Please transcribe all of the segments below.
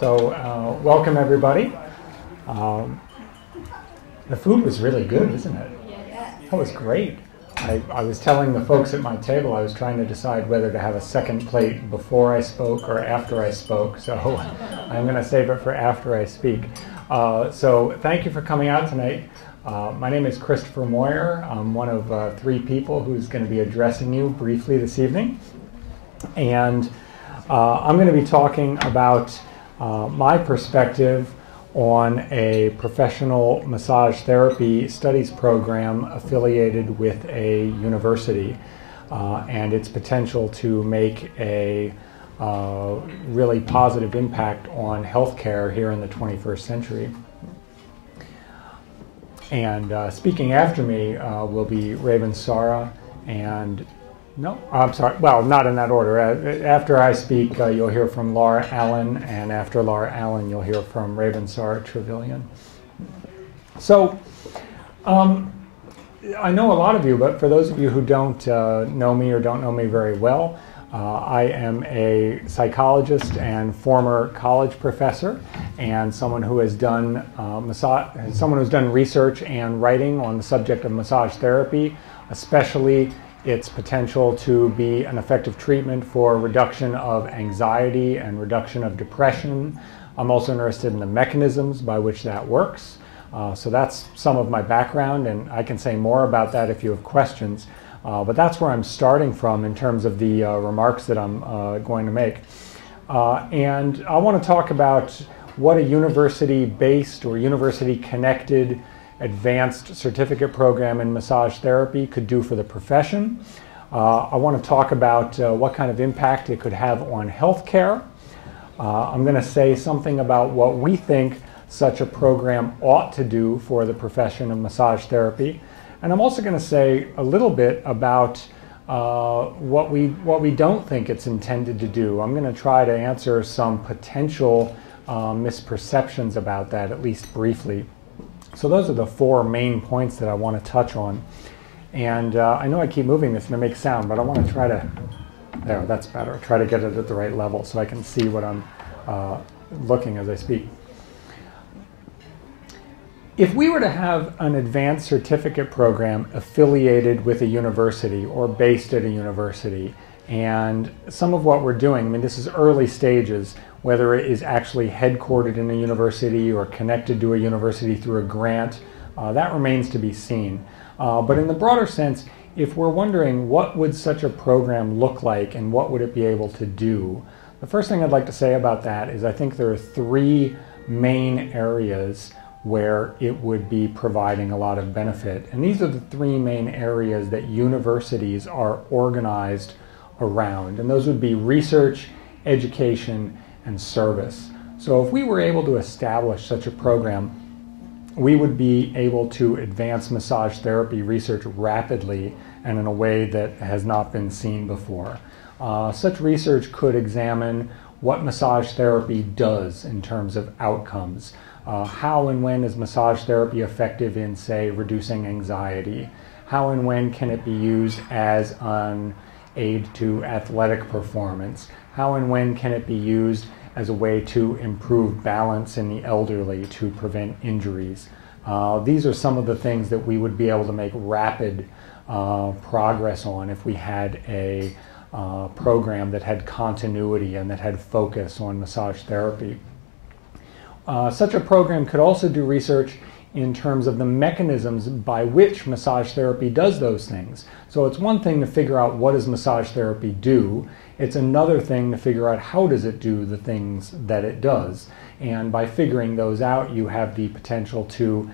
Welcome everybody. The food was really good, isn't it? That was great. I was telling the folks at my table I was trying to decide whether to have a second plate before I spoke or after I spoke, so I'm going to save it for after I speak. So thank you for coming out tonight. My name is Christopher Moyer. I'm one of three people who's going to be addressing you briefly this evening. And I'm going to be talking about my perspective on a professional massage therapy studies program affiliated with a university and its potential to make a really positive impact on healthcare here in the 21st century. And speaking after me will be Raven Sara and no, I'm sorry, well, not in that order. After I speak, you'll hear from Laura Allen, and after Laura Allen, you'll hear from Raven Sara Trevelyan. So, I know a lot of you, but for those of you who don't know me or don't know me very well, I am a psychologist and former college professor, and someone who has done research and writing on the subject of massage therapy, especially its potential to be an effective treatment for reduction of anxiety and reduction of depression. I'm also interested in the mechanisms by which that works. So that's some of my background, and I can say more about that if you have questions. But that's where I'm starting from in terms of the remarks that I'm going to make. And I want to talk about what a university-based or university-connected advanced certificate program in massage therapy could do for the profession. I want to talk about what kind of impact it could have on healthcare. I'm going to say something about what we think such a program ought to do for the profession of massage therapy. And I'm also going to say a little bit about what we don't think it's intended to do. I'm going to try to answer some potential misperceptions about that, at least briefly. So those are the four main points that I want to touch on. And I know I keep moving this and it makes sound, but I want to try to, there, that's better. Try to get it at the right level so I can see what I'm looking as I speak. If we were to have an advanced certificate program affiliated with a university or based at a university, and some of what we're doing, I mean, this is early stages, whether it is actually headquartered in a university or connected to a university through a grant, that remains to be seen. But in the broader sense, if we're wondering what would such a program look like and what would it be able to do, the first thing I'd like to say about that is I think there are three main areas where it would be providing a lot of benefit. And these are the three main areas that universities are organized around. And those would be research, education, and service. So if we were able to establish such a program, we would be able to advance massage therapy research rapidly and in a way that has not been seen before. Such research could examine what massage therapy does in terms of outcomes. How and when is massage therapy effective in, say, reducing anxiety? How and when can it be used as an aid to athletic performance? How and when can it be used as a way to improve balance in the elderly to prevent injuries? These are some of the things that we would be able to make rapid progress on if we had a program that had continuity and that had focus on massage therapy. Such a program could also do research in terms of the mechanisms by which massage therapy does those things. So it's one thing to figure out what does massage therapy do. It's another thing to figure out how does it do the things that it does. And by figuring those out, you have the potential to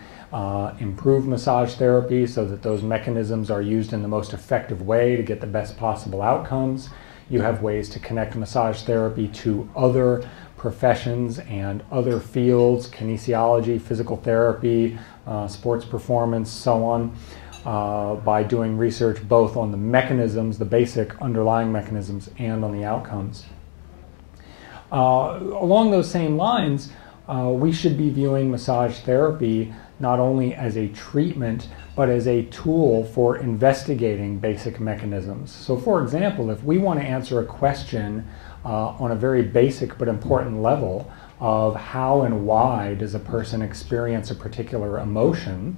improve massage therapy so that those mechanisms are used in the most effective way to get the best possible outcomes. You have ways to connect massage therapy to other professions and other fields, kinesiology, physical therapy, sports performance, so on, by doing research both on the mechanisms, the basic underlying mechanisms, and on the outcomes. Along those same lines, we should be viewing massage therapy not only as a treatment, but as a tool for investigating basic mechanisms. So for example, if we want to answer a question on a very basic but important level, of how and why does a person experience a particular emotion.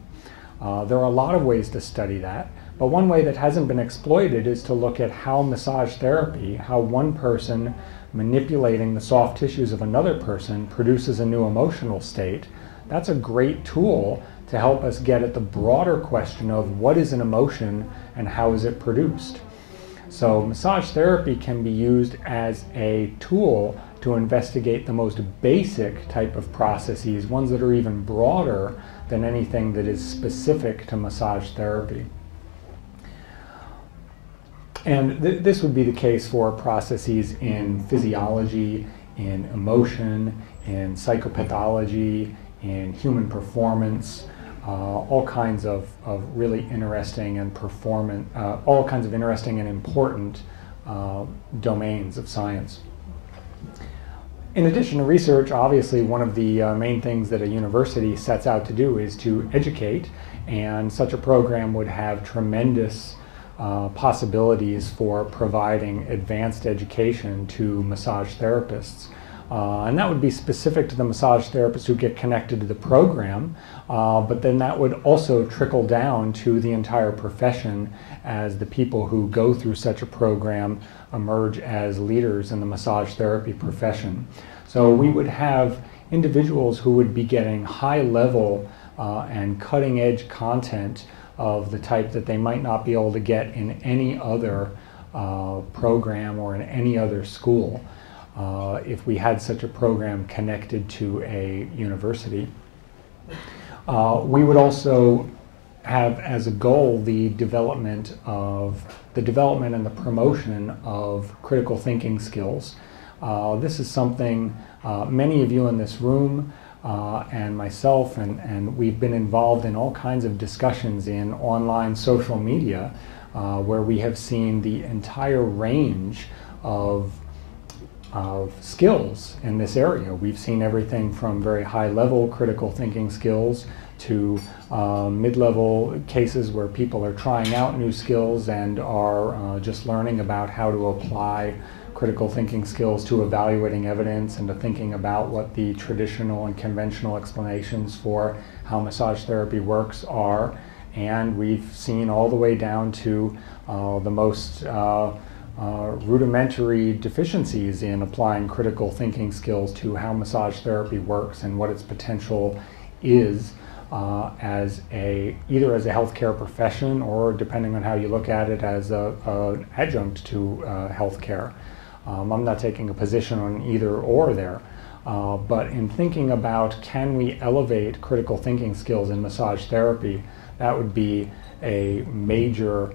There are a lot of ways to study that, but one way that hasn't been exploited is to look at how massage therapy, how one person manipulating the soft tissues of another person produces a new emotional state. That's a great tool to help us get at the broader question of what is an emotion and how is it produced. So massage therapy can be used as a tool to investigate the most basic type of processes, ones that are even broader than anything that is specific to massage therapy. And this would be the case for processes in physiology, in emotion, in psychopathology, in human performance, all kinds of really interesting and all kinds of interesting and important domains of science. In addition to research, obviously one of the main things that a university sets out to do is to educate, and such a program would have tremendous possibilities for providing advanced education to massage therapists. And that would be specific to the massage therapists who get connected to the program, but then that would also trickle down to the entire profession as the people who go through such a program emerge as leaders in the massage therapy profession. So we would have individuals who would be getting high level and cutting edge content of the type that they might not be able to get in any other program or in any other school. If we had such a program connected to a university. We would also have as a goal the development and the promotion of critical thinking skills. This is something many of you in this room and myself and we've been involved in all kinds of discussions in online social media where we have seen the entire range of skills in this area. We've seen everything from very high-level critical thinking skills to mid-level cases where people are trying out new skills and are just learning about how to apply critical thinking skills to evaluating evidence and to thinking about what the traditional and conventional explanations for how massage therapy works are. And we've seen all the way down to the most rudimentary deficiencies in applying critical thinking skills to how massage therapy works and what its potential is either as a healthcare profession or, depending on how you look at it, as an adjunct to healthcare. I'm not taking a position on either or there, but in thinking about can we elevate critical thinking skills in massage therapy, that would be a major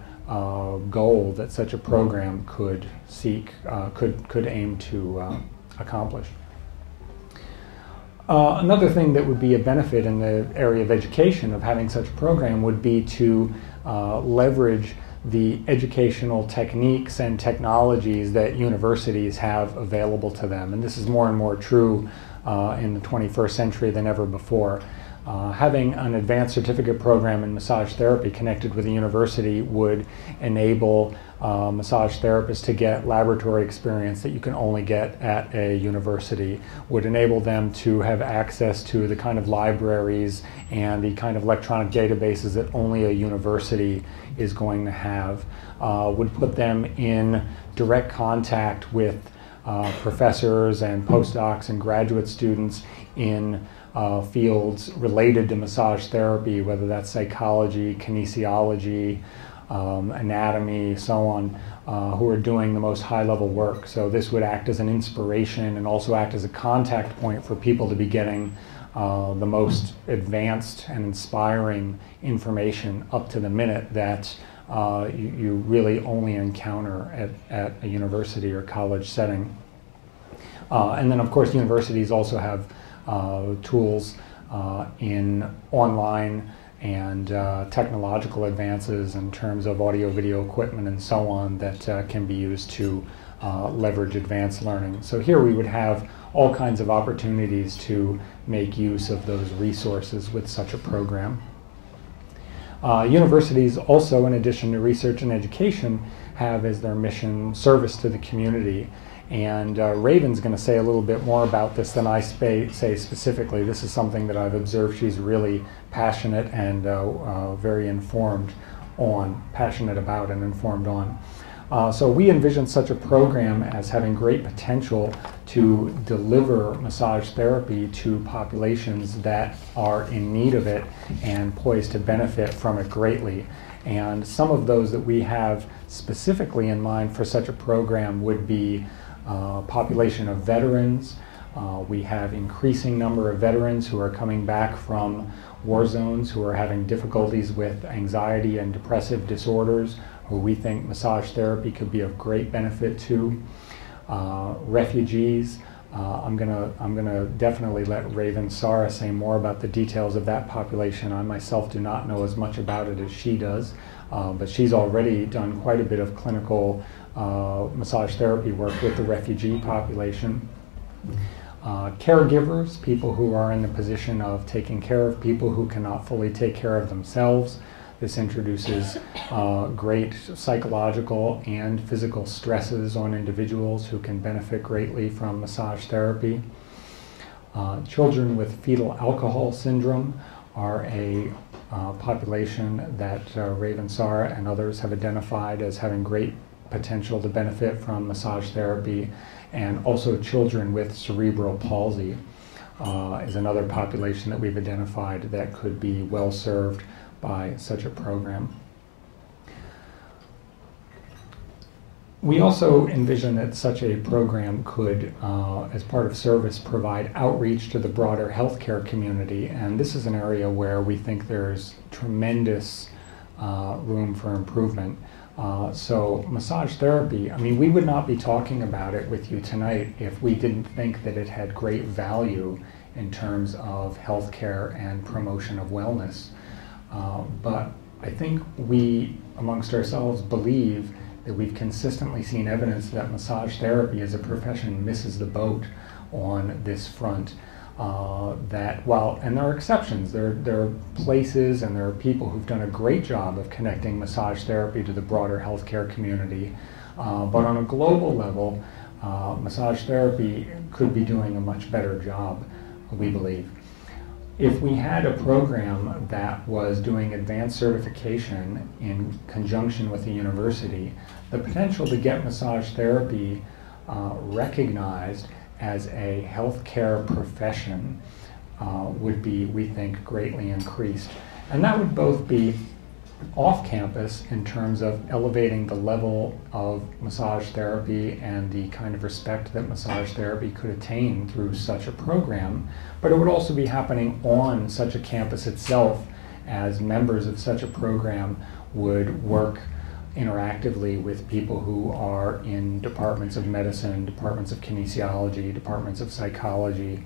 goal that such a program could could aim to accomplish. Another thing that would be a benefit in the area of education of having such a program would be to leverage the educational techniques and technologies that universities have available to them. And this is more and more true in the 21st century than ever before. Having an advanced certificate program in massage therapy connected with a university would enable massage therapists to get laboratory experience that you can only get at a university, would enable them to have access to the kind of libraries and the kind of electronic databases that only a university is going to have, would put them in direct contact with professors and postdocs and graduate students in fields related to massage therapy, whether that's psychology, kinesiology, anatomy, so on, who are doing the most high-level work. So this would act as an inspiration and also act as a contact point for people to be getting the most advanced and inspiring information up to the minute that you really only encounter at a university or college setting. And then, of course, universities also have tools in online and technological advances in terms of audio-video equipment and so on that can be used to leverage advanced learning. So here we would have all kinds of opportunities to make use of those resources with such a program. Universities also, in addition to research and education, have as their mission service to the community. And Raven's going to say a little bit more about this than I say specifically. This is something that I've observed she's really passionate and very passionate about and informed on. So we envision such a program as having great potential to deliver massage therapy to populations that are in need of it and poised to benefit from it greatly. And some of those that we have specifically in mind for such a program would be population of veterans. We have increasing number of veterans who are coming back from war zones who are having difficulties with anxiety and depressive disorders, who we think massage therapy could be of great benefit to. Refugees. I'm gonna definitely let Raven Sara say more about the details of that population. I myself do not know as much about it as she does, but she's already done quite a bit of clinical massage therapy work with the refugee population. Caregivers, people who are in the position of taking care of people who cannot fully take care of themselves. This introduces great psychological and physical stresses on individuals who can benefit greatly from massage therapy. Children with fetal alcohol syndrome are a population that Raven Sara and others have identified as having great potential to benefit from massage therapy. And also children with cerebral palsy is another population that we've identified that could be well served by such a program. We also envision that such a program could, as part of service, provide outreach to the broader healthcare community, and this is an area where we think there's tremendous room for improvement. So massage therapy, I mean, we would not be talking about it with you tonight if we didn't think that it had great value in terms of healthcare and promotion of wellness. But I think we, amongst ourselves, believe that we've consistently seen evidence that massage therapy as a profession misses the boat on this front. And there are exceptions. There are places and there are people who've done a great job of connecting massage therapy to the broader healthcare community. But on a global level, massage therapy could be doing a much better job, we believe. If we had a program that was doing advanced certification in conjunction with a university, the potential to get massage therapy recognized as a healthcare profession would be, we think, greatly increased. And that would both be off campus in terms of elevating the level of massage therapy and the kind of respect that massage therapy could attain through such a program, but it would also be happening on such a campus itself as members of such a program would work interactively with people who are in departments of medicine, departments of kinesiology, departments of psychology,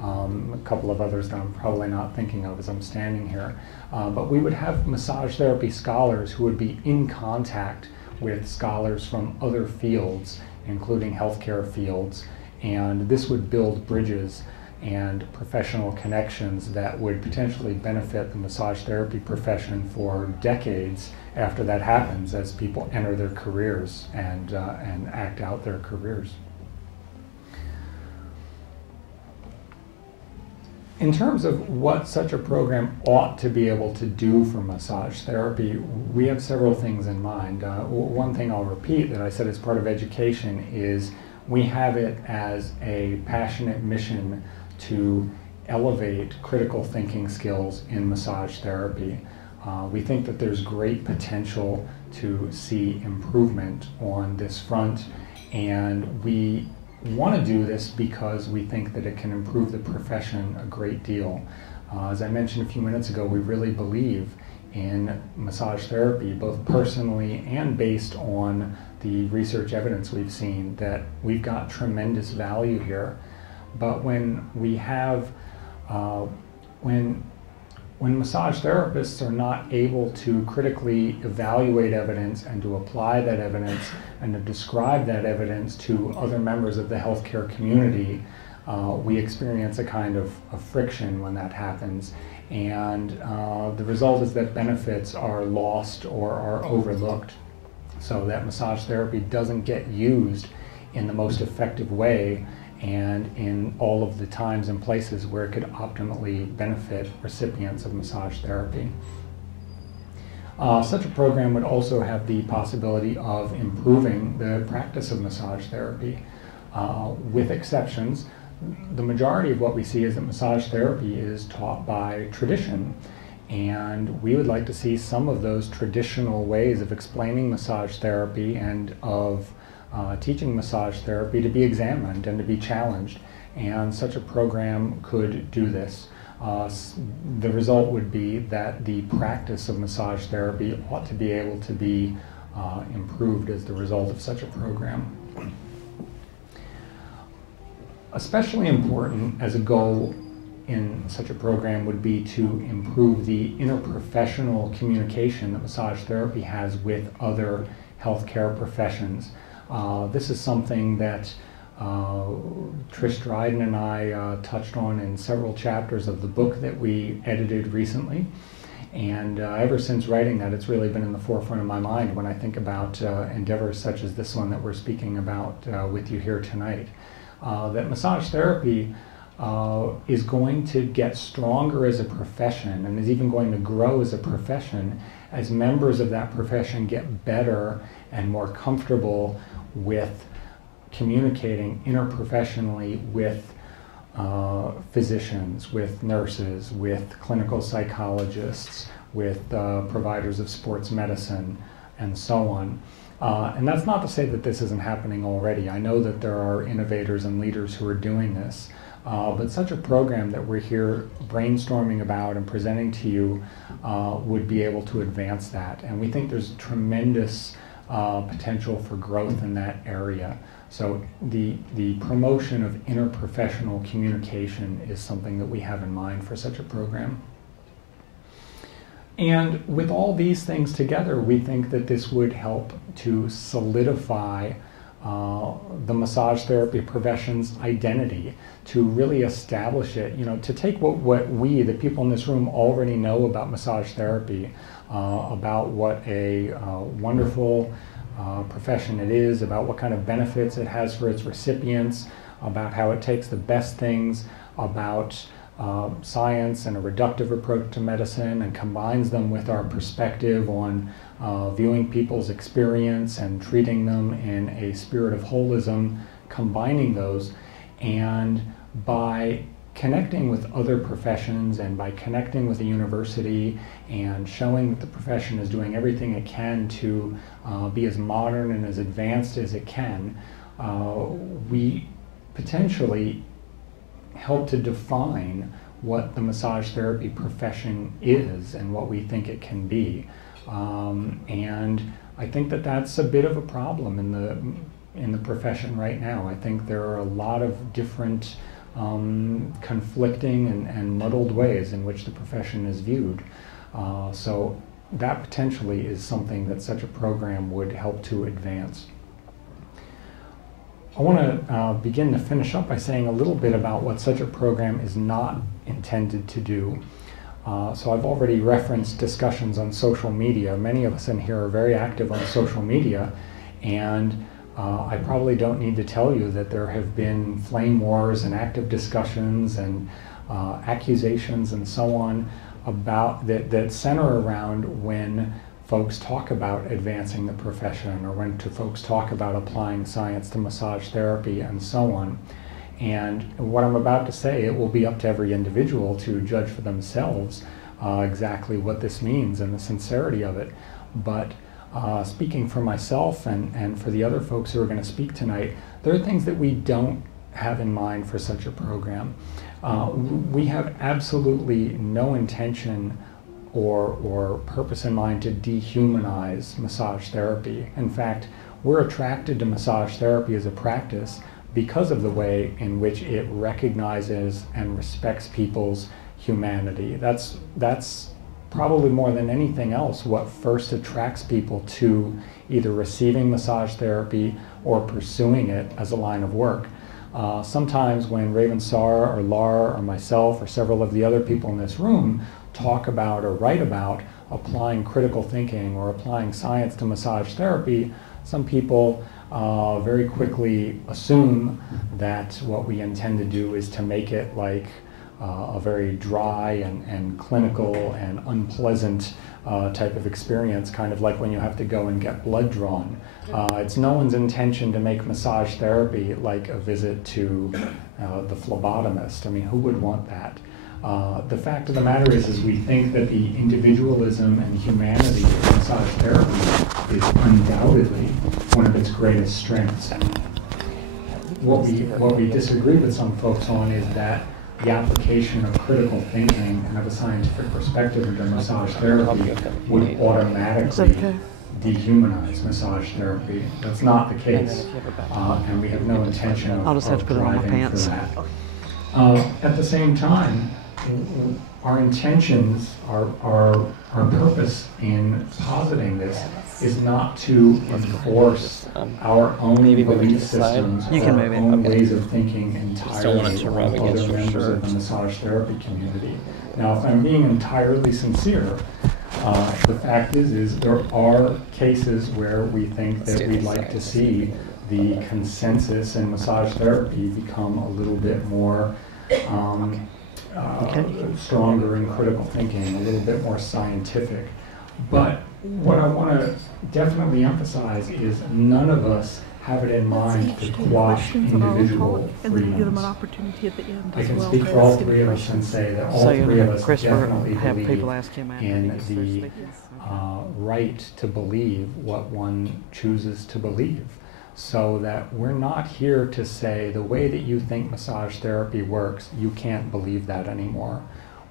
a couple of others that I'm probably not thinking of as I'm standing here. But we would have massage therapy scholars who would be in contact with scholars from other fields, including healthcare fields, and this would build bridges and professional connections that would potentially benefit the massage therapy profession for decades after that happens, as people enter their careers and act out their careers. In terms of what such a program ought to be able to do for massage therapy, we have several things in mind. One thing I'll repeat that I said as part of education is we have it as a passionate mission to elevate critical thinking skills in massage therapy. We think that there's great potential to see improvement on this front, and we want to do this because we think that it can improve the profession a great deal. As I mentioned a few minutes ago, we really believe in massage therapy, both personally and based on the research evidence we've seen, that we've got tremendous value here. But when we have, when massage therapists are not able to critically evaluate evidence and to apply that evidence and to describe that evidence to other members of the healthcare community, we experience a kind of friction when that happens. And the result is that benefits are lost or are overlooked, so that massage therapy doesn't get used in the most effective way and in all of the times and places where it could optimally benefit recipients of massage therapy. Such a program would also have the possibility of improving the practice of massage therapy, with exceptions. The majority of what we see is that massage therapy is taught by tradition, and we would like to see some of those traditional ways of explaining massage therapy and of teaching massage therapy to be examined and to be challenged, and such a program could do this. The result would be that the practice of massage therapy ought to be able to be improved as the result of such a program. Especially important as a goal in such a program would be to improve the interprofessional communication that massage therapy has with other healthcare professions. This is something that Trish Dryden and I touched on in several chapters of the book that we edited recently. And ever since writing that, it's really been in the forefront of my mind when I think about endeavors such as this one that we're speaking about with you here tonight. That massage therapy is going to get stronger as a profession and is even going to grow as a profession as members of that profession get better and more comfortable with communicating interprofessionally with physicians, with nurses, with clinical psychologists, with providers of sports medicine, and so on. And that's not to say that this isn't happening already. I know that there are innovators and leaders who are doing this, but such a program that we're here brainstorming about and presenting to you would be able to advance that. And we think there's tremendous potential for growth in that area. So the promotion of interprofessional communication is something that we have in mind for such a program. And with all these things together, we think that this would help to solidify the massage therapy profession's identity, to really establish it, you know, to take what we, the people in this room, already know about massage therapy, about what a wonderful profession it is, about what kind of benefits it has for its recipients, about how it takes the best things about science and a reductive approach to medicine and combines them with our perspective on viewing people's experience and treating them in a spirit of holism, combining those. And by connecting with other professions and by connecting with the university and showing that the profession is doing everything it can to be as modern and as advanced as it can, we potentially help to define what the massage therapy profession is and what we think it can be. And I think that that's a bit of a problem in the profession right now. I think there are a lot of different conflicting and muddled ways in which the profession is viewed. So that potentially is something that such a program would help to advance. I want to begin to finish up by saying a little bit about what such a program is not intended to do. So I've already referenced discussions on social media. Many of us in here are very active on social media, and I probably don't need to tell you that there have been flame wars and active discussions and accusations and so on about that center around when folks talk about advancing the profession or when folks talk about applying science to massage therapy and so on. And what I'm about to say, it will be up to every individual to judge for themselves exactly what this means and the sincerity of it. But speaking for myself and for the other folks who are going to speak tonight, there are things that we don't have in mind for such a program. We have absolutely no intention or purpose in mind to dehumanize massage therapy. In fact, we're attracted to massage therapy as a practice because of the way in which it recognizes and respects people's humanity. That's probably more than anything else what first attracts people to either receiving massage therapy or pursuing it as a line of work. Sometimes when Raven Sarr or Laura or myself or several of the other people in this room talk about or write about applying critical thinking or applying science to massage therapy, some people very quickly assume that what we intend to do is to make it like a very dry and clinical and unpleasant type of experience, kind of like when you have to go and get blood drawn. It's no one's intention to make massage therapy like a visit to the phlebotomist. I mean, who would want that? The fact of the matter is we think that the individualism and humanity of massage therapy is undoubtedly one of its greatest strengths. What we disagree with some folks on is that the application of critical thinking and of a scientific perspective into massage therapy would automatically dehumanize massage therapy. That's not the case, and we have no intention of driving for that. At the same time, our intentions, our purpose in positing this is not to enforce our own belief systems or our own ways of thinking entirely on other members of the massage therapy community. Now, if I'm being entirely sincere, the fact is there are cases where we think that we'd like to see the consensus in massage therapy become a little bit more stronger in critical thinking, a little bit more scientific. But what I want to definitely emphasize is none of us have it in mind to quash individual freedoms. I can speak for all three of us and say that all three of us definitely believe in the right to believe what one chooses to believe. So that we're not here to say the way that you think massage therapy works, you can't believe that anymore.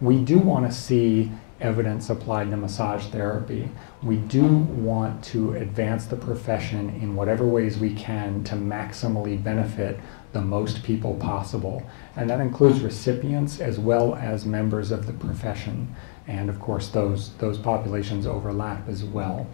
We do want to see evidence applied to massage therapy. We do want to advance the profession in whatever ways we can to maximally benefit the most people possible. And that includes recipients as well as members of the profession. And of course, those populations overlap as well.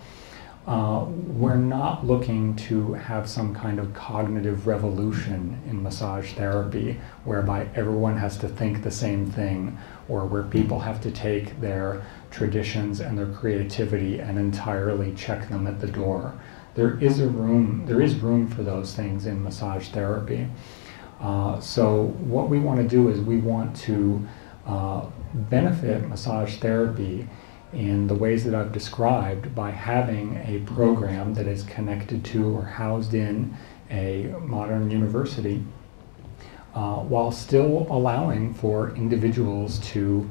We're not looking to have some kind of cognitive revolution in massage therapy whereby everyone has to think the same thing, or where people have to take their traditions and their creativity and entirely check them at the door. There is room for those things in massage therapy. So what we want to do is we want to benefit massage therapy in the ways that I've described by having a program that is connected to or housed in a modern university while still allowing for individuals to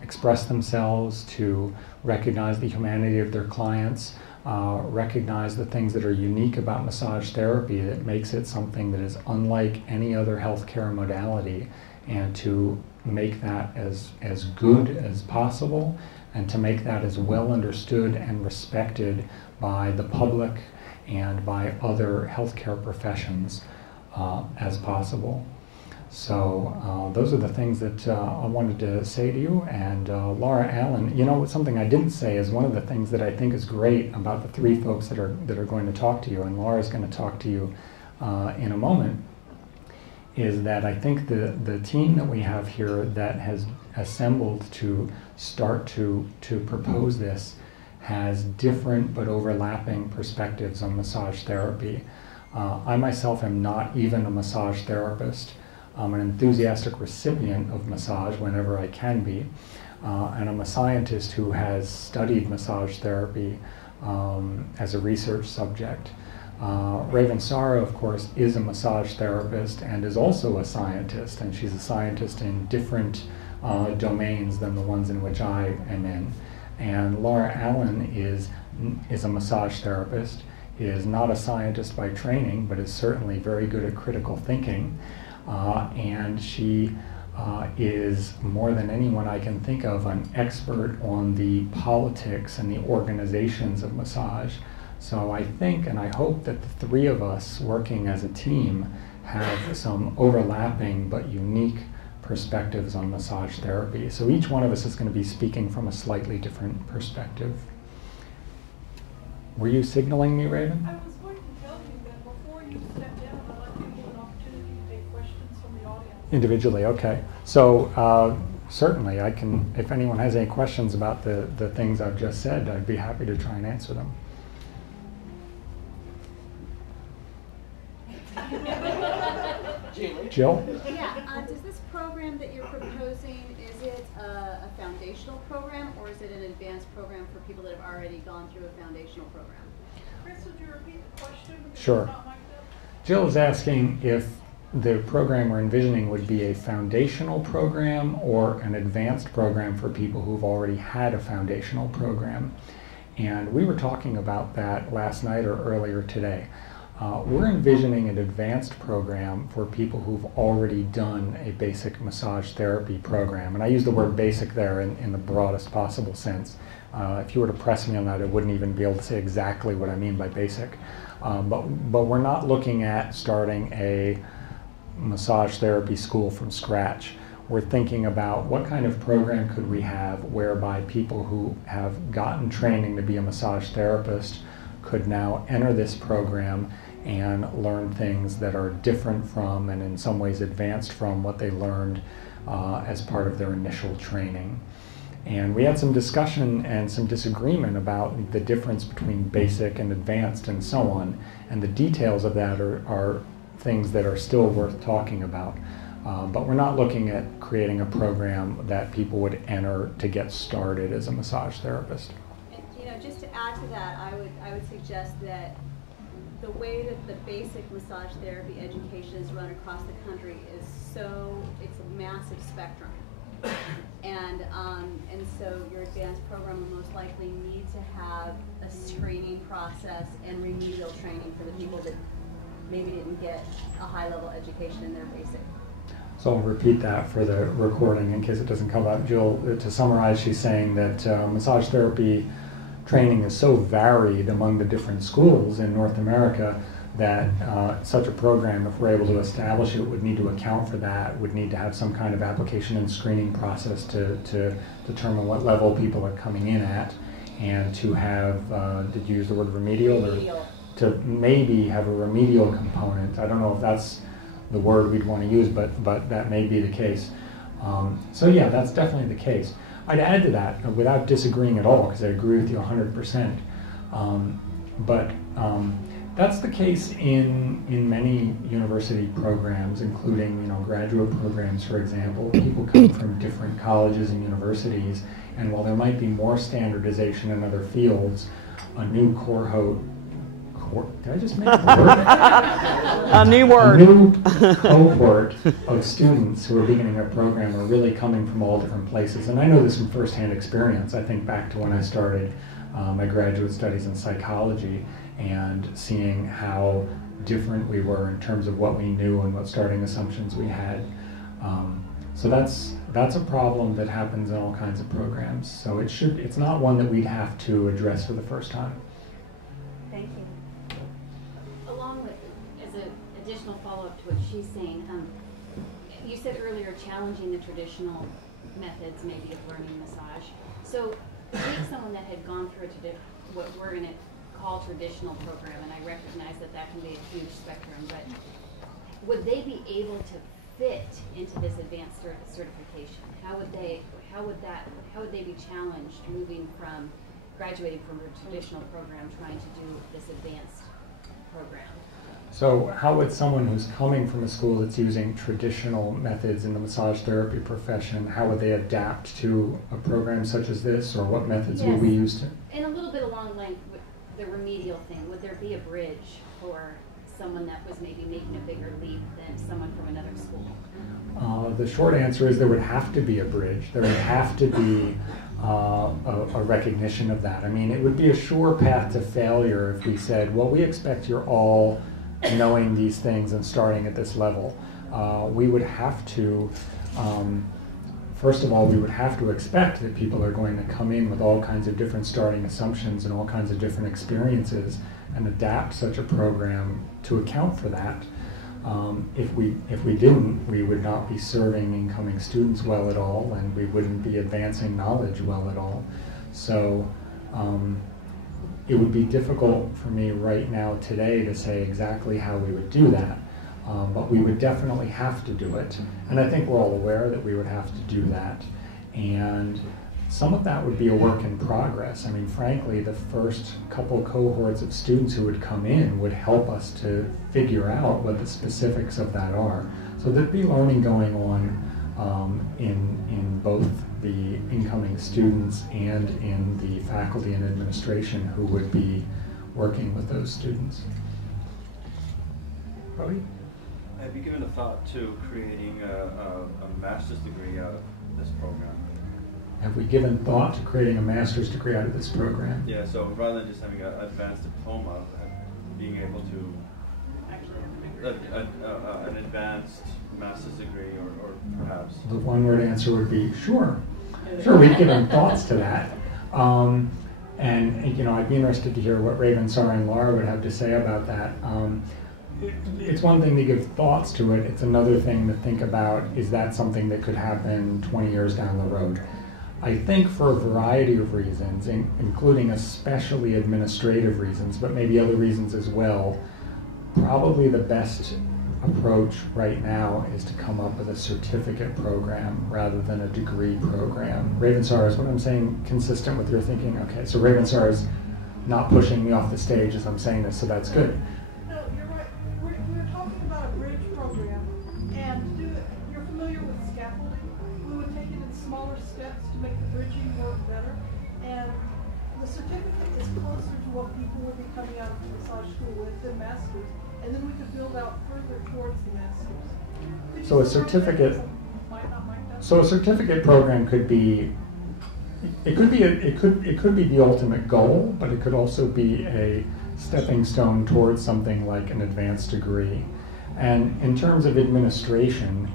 express themselves, to recognize the humanity of their clients, recognize the things that are unique about massage therapy that makes it something that is unlike any other healthcare modality, and to make that as good as possible, and to make that as well understood and respected by the public and by other healthcare professions as possible. So those are the things that I wanted to say to you. And Laura Allen, you know, something I didn't say is one of the things that I think is great about the three folks that are going to talk to you, and Laura's going to talk to you in a moment, is that I think the team that we have here that has assembled to start to propose this has different but overlapping perspectives on massage therapy. I myself am not even a massage therapist. I'm an enthusiastic recipient of massage whenever I can be, and I'm a scientist who has studied massage therapy as a research subject. Raven Sara, of course, is a massage therapist and is also a scientist, and she's a scientist in different domains than the ones in which I am in. And Laura Allen is a massage therapist, is not a scientist by training, but is certainly very good at critical thinking. And she is, more than anyone I can think of, an expert on the politics and the organizations of massage. So I think and I hope that the three of us working as a team have some overlapping but unique perspectives on massage therapy. So each one of us is going to be speaking from a slightly different perspective. Were you signaling me, Raven? I was going to tell you that before you step down, I'd like to give you an opportunity to take questions from the audience. Individually, okay. So certainly I can, if anyone has any questions about the things I've just said, I'd be happy to try and answer them. Jill? Yeah, does this program that you're proposing, is it a foundational program, or is it an advanced program for people that have already gone through a foundational program? Chris, would you repeat the question? Because Sure. it's not mic'd up. Jill is asking if the program we're envisioning would be a foundational program or an advanced program for people who've already had a foundational program. And we were talking about that last night or earlier today. We're envisioning an advanced program for people who've already done a basic massage therapy program. And I use the word basic there in the broadest possible sense. If you were to press me on that, I wouldn't even be able to say exactly what I mean by basic. But we're not looking at starting a massage therapy school from scratch. We're thinking about what kind of program could we have whereby people who have gotten training to be a massage therapist could now enter this program and learn things that are different from and in some ways advanced from what they learned as part of their initial training. And we had some discussion and some disagreement about the difference between basic and advanced and so on. And the details of that are things that are still worth talking about. But we're not looking at creating a program that people would enter to get started as a massage therapist. And, you know, just to add to that, I would suggest that the way that the basic massage therapy education is run across the country is it's a massive spectrum. And so your advanced program will most likely need to have a screening process and remedial training for the people that maybe didn't get a high-level education in their basic. So I'll repeat that for the recording in case it doesn't come out. Jill, to summarize, she's saying that massage therapy training is so varied among the different schools in North America that such a program, if we're able to establish it, would need to account for that, would need to have some kind of application and screening process to determine what level people are coming in at, and to have, did you use the word remedial? Remedial. Or to maybe have a remedial component. I don't know if that's the word we'd want to use, but that may be the case. So yeah, that's definitely the case. I'd add to that, without disagreeing at all, because I agree with you 100%, but that's the case in many university programs, including graduate programs, for example. People come from different colleges and universities, and while there might be more standardization in other fields, a new did I just make a word? A new word. A new cohort of students who are beginning a program are really coming from all different places. And I know this from firsthand experience. I think back to when I started my graduate studies in psychology and seeing how different we were in terms of what we knew and what starting assumptions we had. So that's a problem that happens in all kinds of programs. So it's not one that we'd have to address for the first time. Thank you. Along with, as an additional follow-up to what she's saying, you said earlier challenging the traditional methods maybe of learning massage. So take someone that had gone through what we're going to call traditional program, and I recognize that can be a huge spectrum, but would they be able to fit into this advanced certification? How would they be challenged graduating from a traditional program trying to do this advanced program? So how would someone who's coming from a school that's using traditional methods in the massage therapy profession, how would they adapt to a program such as this, or what methods would we use to? And a little bit along the line with the remedial thing, would there be a bridge for someone that was maybe making a bigger leap than someone from another school? The short answer is there would have to be a bridge. There would have to be a recognition of that. I mean, it would be a sure path to failure if we said, well, we expect you're all knowing these things and starting at this level. We would have to, first of all, we would have to expect that people are going to come in with all kinds of different starting assumptions and all kinds of different experiences and adapt such a program to account for that. If we didn't, we would not be serving incoming students well at all, and we wouldn't be advancing knowledge well at all. So it would be difficult for me right now today to say exactly how we would do that, but we would definitely have to do it. And I think we're all aware that we would have to do that. And some of that would be a work in progress. I mean, frankly, the first couple cohorts of students who would come in would help us to figure out what the specifics of that are. So there'd be learning going on in both the incoming students and in the faculty and administration who would be working with those students. Robbie? Have you given a thought to creating a master's degree out of this program? Have we given thought to creating a master's degree out of this program? Yeah, so rather than just having an advanced diploma, being able to an advanced master's degree, or perhaps. The one-word answer would be sure. Sure, we've given thoughts to that. And you know, I'd be interested to hear what Raven, Sarah, and Laura would have to say about that. It's one thing to give thoughts to it. It's another thing to think about, is that something that could happen 20 years down the road? I think for a variety of reasons, including especially administrative reasons, but maybe other reasons as well, probably the best approach right now is to come up with a certificate program rather than a degree program. Raven, Sarah, is what I'm saying consistent with your thinking? Okay, so Raven, Sarah is not pushing me off the stage as I'm saying this, so that's good. No, you're right. We're talking about a bridge program, and to do it, you're familiar with scaffolding. We would take it in smaller steps to make the bridging work better, and the certificate is closer to what people would be coming out of the massage school with than masters, and then we could build out further towards the masters. So a certificate. So a certificate program could be. It could be the ultimate goal, but it could also be a stepping stone towards something like an advanced degree. And in terms of administration,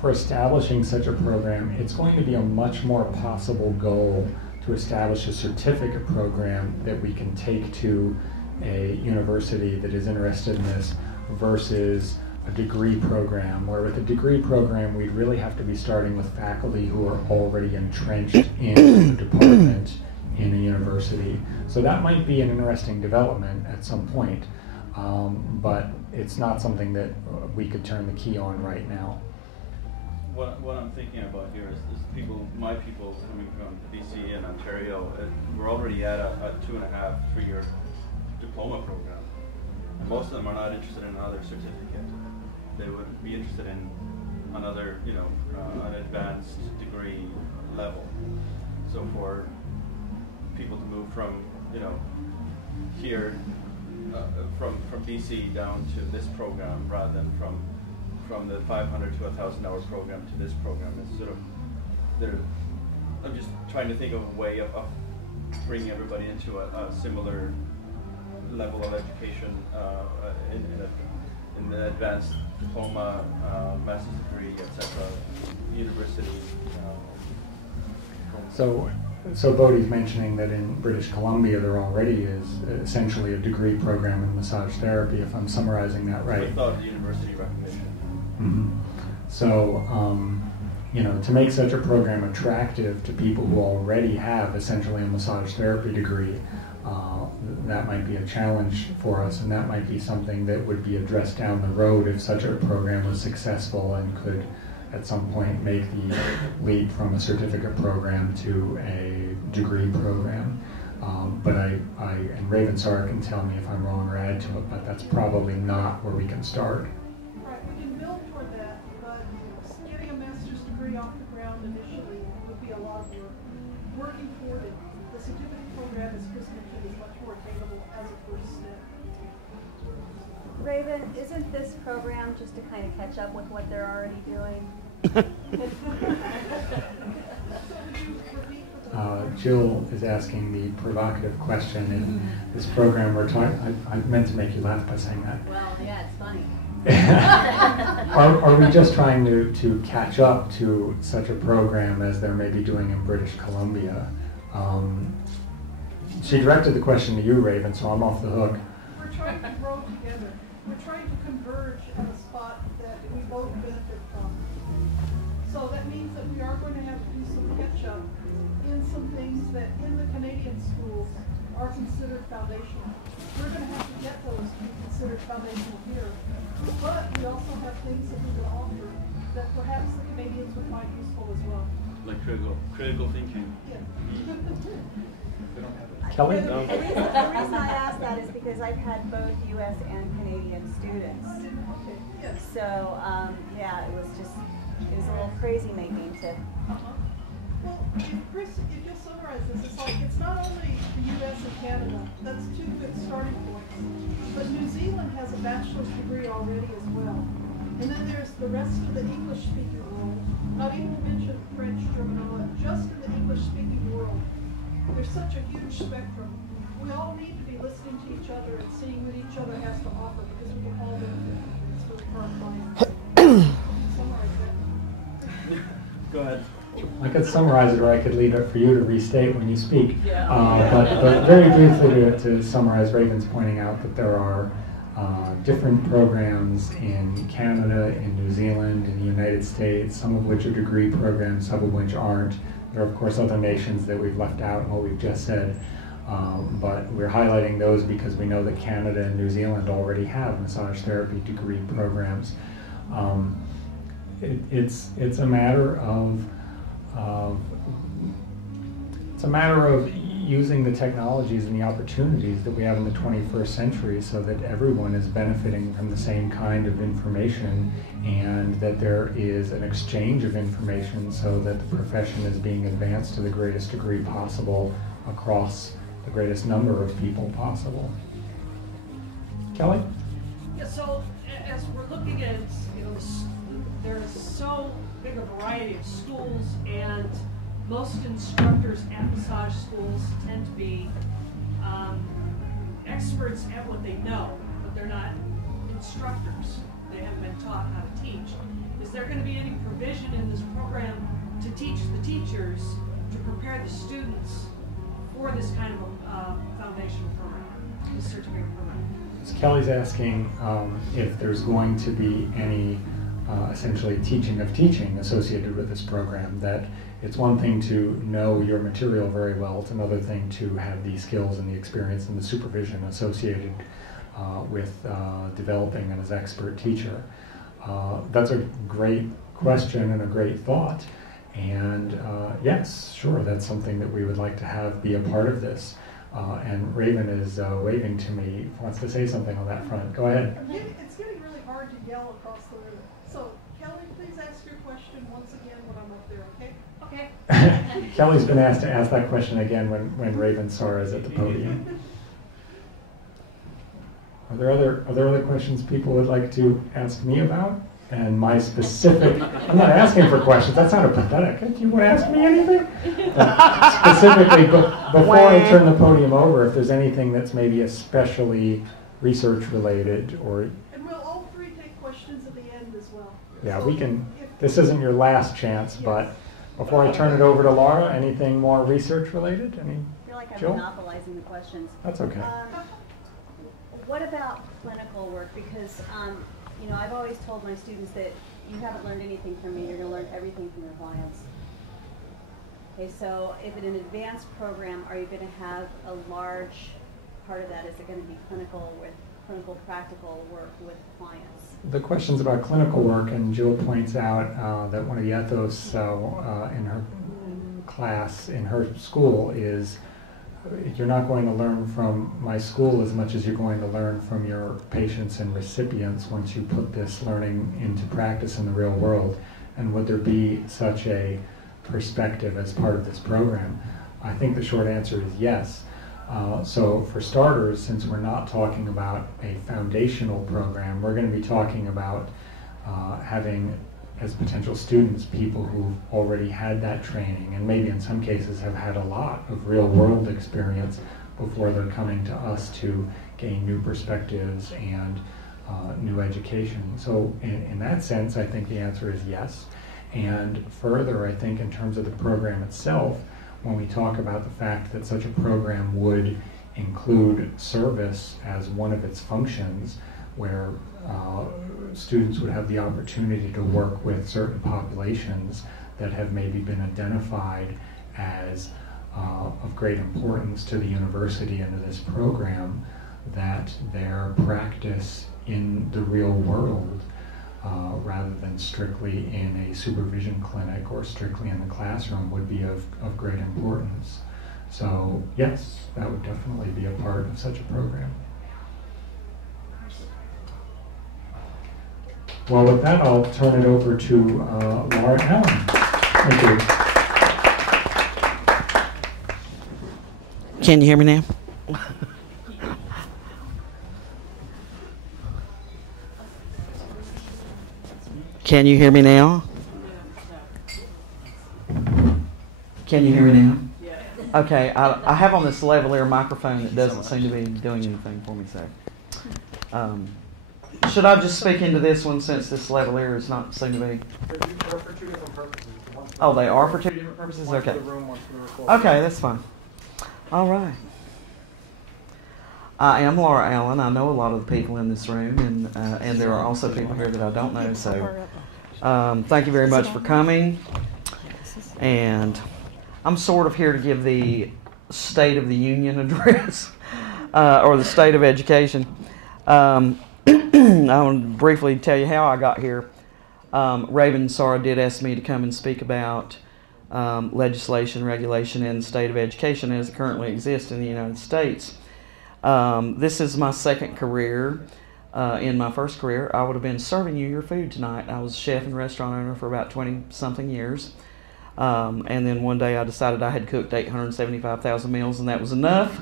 for establishing such a program, it's going to be a much more possible goal to establish a certificate program that we can take to a university that is interested in this versus a degree program, where with a degree program we'd really have to be starting with faculty who are already entrenched in a department in a university. So that might be an interesting development at some point, but it's not something that we could turn the key on right now. What I'm thinking about here is my people coming from BC and Ontario, we're already at a 2.5, 3-year diploma program. And most of them are not interested in another certificate. They would be interested in another, an advanced degree level. So for people to move from, here, from BC down to this program, rather than from the 500 to 1,000 hour program to this program, it's sort of, I'm just trying to think of a way of bringing everybody into a similar level of education in the advanced diploma, master's degree, etc., university. So Bodhi's mentioning that in British Columbia there already is essentially a degree program in massage therapy, if I'm summarizing that right. Without the university recognition. Mm-hmm. So, to make such a program attractive to people who already have essentially a massage therapy degree, that might be a challenge for us, and that might be something that would be addressed down the road if such a program was successful and could at some point make the leap from a certificate program to a degree program. But and Raven, Sarah can tell me if I'm wrong or add to it, but that's probably not where we can start. Right, we can build toward that, but getting a master's degree off the ground initially would be a lot of work. Working toward it, the certificate program, as Chris mentioned, is much more attainable as a first step. Raven, isn't this program just to kind of catch up with what they're already doing? Jill is asking the provocative question in this program we're talking. I meant to make you laugh by saying that. Well, yeah, it's funny. Are we just trying to catch up to such a program as they're maybe doing in British Columbia? She directed the question to you, Raven, so I'm off the hook. We're trying to grow together. We're trying to converge at a spot that we both benefit from. So that means that we are going to have to do some catch-up in some things that in the Canadian schools are considered foundational. We're going to have to get those to be considered foundational here. But we also have things that we can offer that perhaps the Canadians would find useful as well. Like critical thinking. Yeah. Kelly? The reason I asked that is because I've had both U.S. and Canadian students. Yes. So, yeah, it was a little crazy making to. Well, Chris, if you'll summarize this, it's like it's not only the U.S. and Canada. That's two good starting points. But New Zealand has a bachelor's degree already as well. And then there's the rest of the English-speaking world. Not even to mention French, German, all that. Just in the English-speaking world, there's such a huge spectrum. We all need to be listening to each other and seeing what each other has to offer because we can all benefit from this for the current clients. Summarize that. Go ahead. I could summarize it, or I could leave it for you to restate when you speak. But very briefly to summarize, Raven's pointing out that there are different programs in Canada, in New Zealand, in the United States, some of which are degree programs, some of which aren't. There are, of course, other nations that we've left out in what we've just said. But we're highlighting those because we know that Canada and New Zealand already have massage therapy degree programs. It's a matter of using the technologies and the opportunities that we have in the 21st century so that everyone is benefiting from the same kind of information and that there is an exchange of information so that the profession is being advanced to the greatest degree possible across the greatest number of people possible. Kelly? Yeah, so as we're looking at, there's so big a variety of schools, and most instructors at massage schools tend to be experts at what they know, but they're not instructors. They haven't been taught how to teach. Is there going to be any provision in this program to teach the teachers to prepare the students for this kind of a foundational program, this certificate program? So Kelly's asking if there's going to be any essentially teaching of teaching associated with this program, that it's one thing to know your material very well, it's another thing to have the skills and the experience and the supervision associated with developing an expert teacher. That's a great question and a great thought, and yes, sure, that's something that we would like to have be a part of this. And Raven is waving to me, wants to say something on that front. Go ahead. It's getting really hard to yell across the room. So, Kelly, please ask your question once again when I'm up there, okay? Okay. Kelly's been asked to ask that question again when Raven saw her at the podium. Are there other questions people would like to ask me about? And my specific, I'm not asking for questions, that sounded pathetic. Do you want to ask me anything? Specifically, before I turn the podium over, if there's anything that's maybe especially research related or... And we'll all three take questions at the end as well. Yeah, So we can, if- this isn't your last chance, but Yes. before I turn it over to Laura, anything more research related? I feel like I'm Jill? monopolizing the questions. That's okay. What about clinical work? Because, I've always told my students that you haven't learned anything from me, you're going to learn everything from your clients. Okay, so if in an advanced program, are you going to have a large part of that? Is it going to be clinical practical work with clients? The questions about clinical work, and Jill points out that one of the ethos in her class, in her school, is you're not going to learn from my school as much as you're going to learn from your patients and recipients once you put this learning into practice in the real world. And would there be such a perspective as part of this program? I think the short answer is yes. So for starters, since we're not talking about a foundational program, we're going to be talking about having as potential students people who've already had that training and maybe in some cases have had a lot of real world experience before they're coming to us to gain new perspectives and new education. So in that sense, I think the answer is yes. And further, I think in terms of the program itself, when we talk about the fact that such a program would include service as one of its functions, where students would have the opportunity to work with certain populations that have maybe been identified as of great importance to the university and to this program, that their practice in the real world rather than strictly in a supervision clinic or strictly in the classroom would be of great importance. So yes, that would definitely be a part of such a program. Well, with that, I'll turn it over to Laura Allen. Thank you. Can you hear me now? Can you hear me now? Can you hear me now? Okay, I have on this lavalier microphone that doesn't seem to be doing anything for me, so. Should I just speak into this one since this lavalier is not seem to be? They're for two different purposes. Oh, they are for two different purposes? Okay. Okay, that's fine. All right. I am Laura Allen. I know a lot of the people in this room, and there are also people here that I don't know. So thank you very much for coming. And I'm sort of here to give the State of the Union address, or the state of education. I want to briefly tell you how I got here. Raven and Sarah did ask me to come and speak about legislation, regulation, and the state of education as it currently exists in the United States. This is my second career. In my first career, I would have been serving you your food tonight. I was a chef and restaurant owner for about 20-something years. And then one day I decided I had cooked 875,000 meals, and that was enough.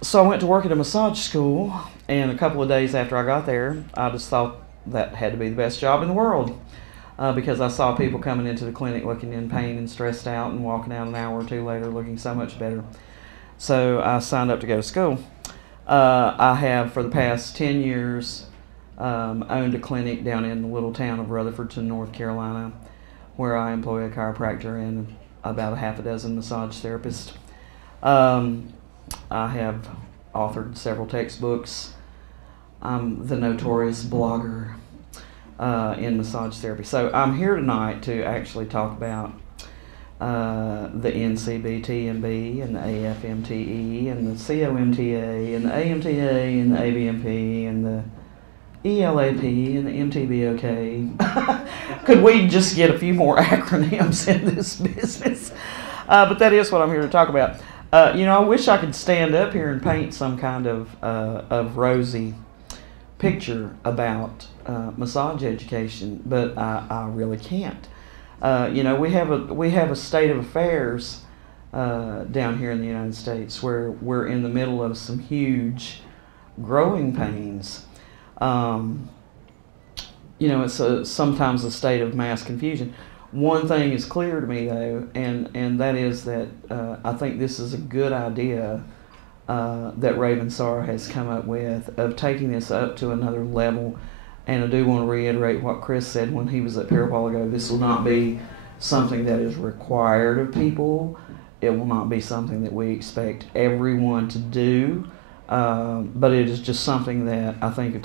So I went to work at a massage school, and a couple of days after I got there, I just thought that had to be the best job in the world, because I saw people coming into the clinic looking in pain and stressed out and walking out an hour or two later looking so much better. So I signed up to go to school. I have, for the past 10 years, owned a clinic down in the little town of Rutherfordton, North Carolina, where I employ a chiropractor and about a half a dozen massage therapists. I have authored several textbooks. I'm the notorious blogger in massage therapy. So I'm here tonight to actually talk about the NCBTMB and the AFMTE and the COMTA and the AMTA and the ABMP and the ELAP and the MTBOK. Could we just get a few more acronyms in this business? But that is what I'm here to talk about. I wish I could stand up here and paint some kind of rosy picture about massage education, but I really can't. We have a state of affairs down here in the United States where we're in the middle of some huge growing pains. It's sometimes a state of mass confusion. One thing is clear to me, though, and that is that I think this is a good idea that Raven Sarr has come up with, of taking this up to another level. And I do want to reiterate what Chris said when he was up here a while ago. This will not be something that is required of people. It will not be something that we expect everyone to do. But it is just something that I think of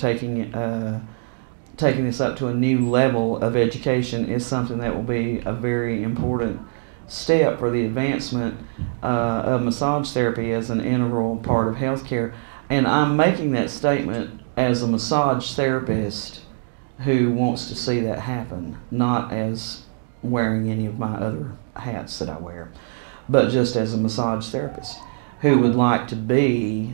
taking this up to a new level of education is something that will be a very important step for the advancement of massage therapy as an integral part of healthcare. And I'm making that statement as a massage therapist who wants to see that happen, not as wearing any of my other hats that I wear, but just as a massage therapist who would like to be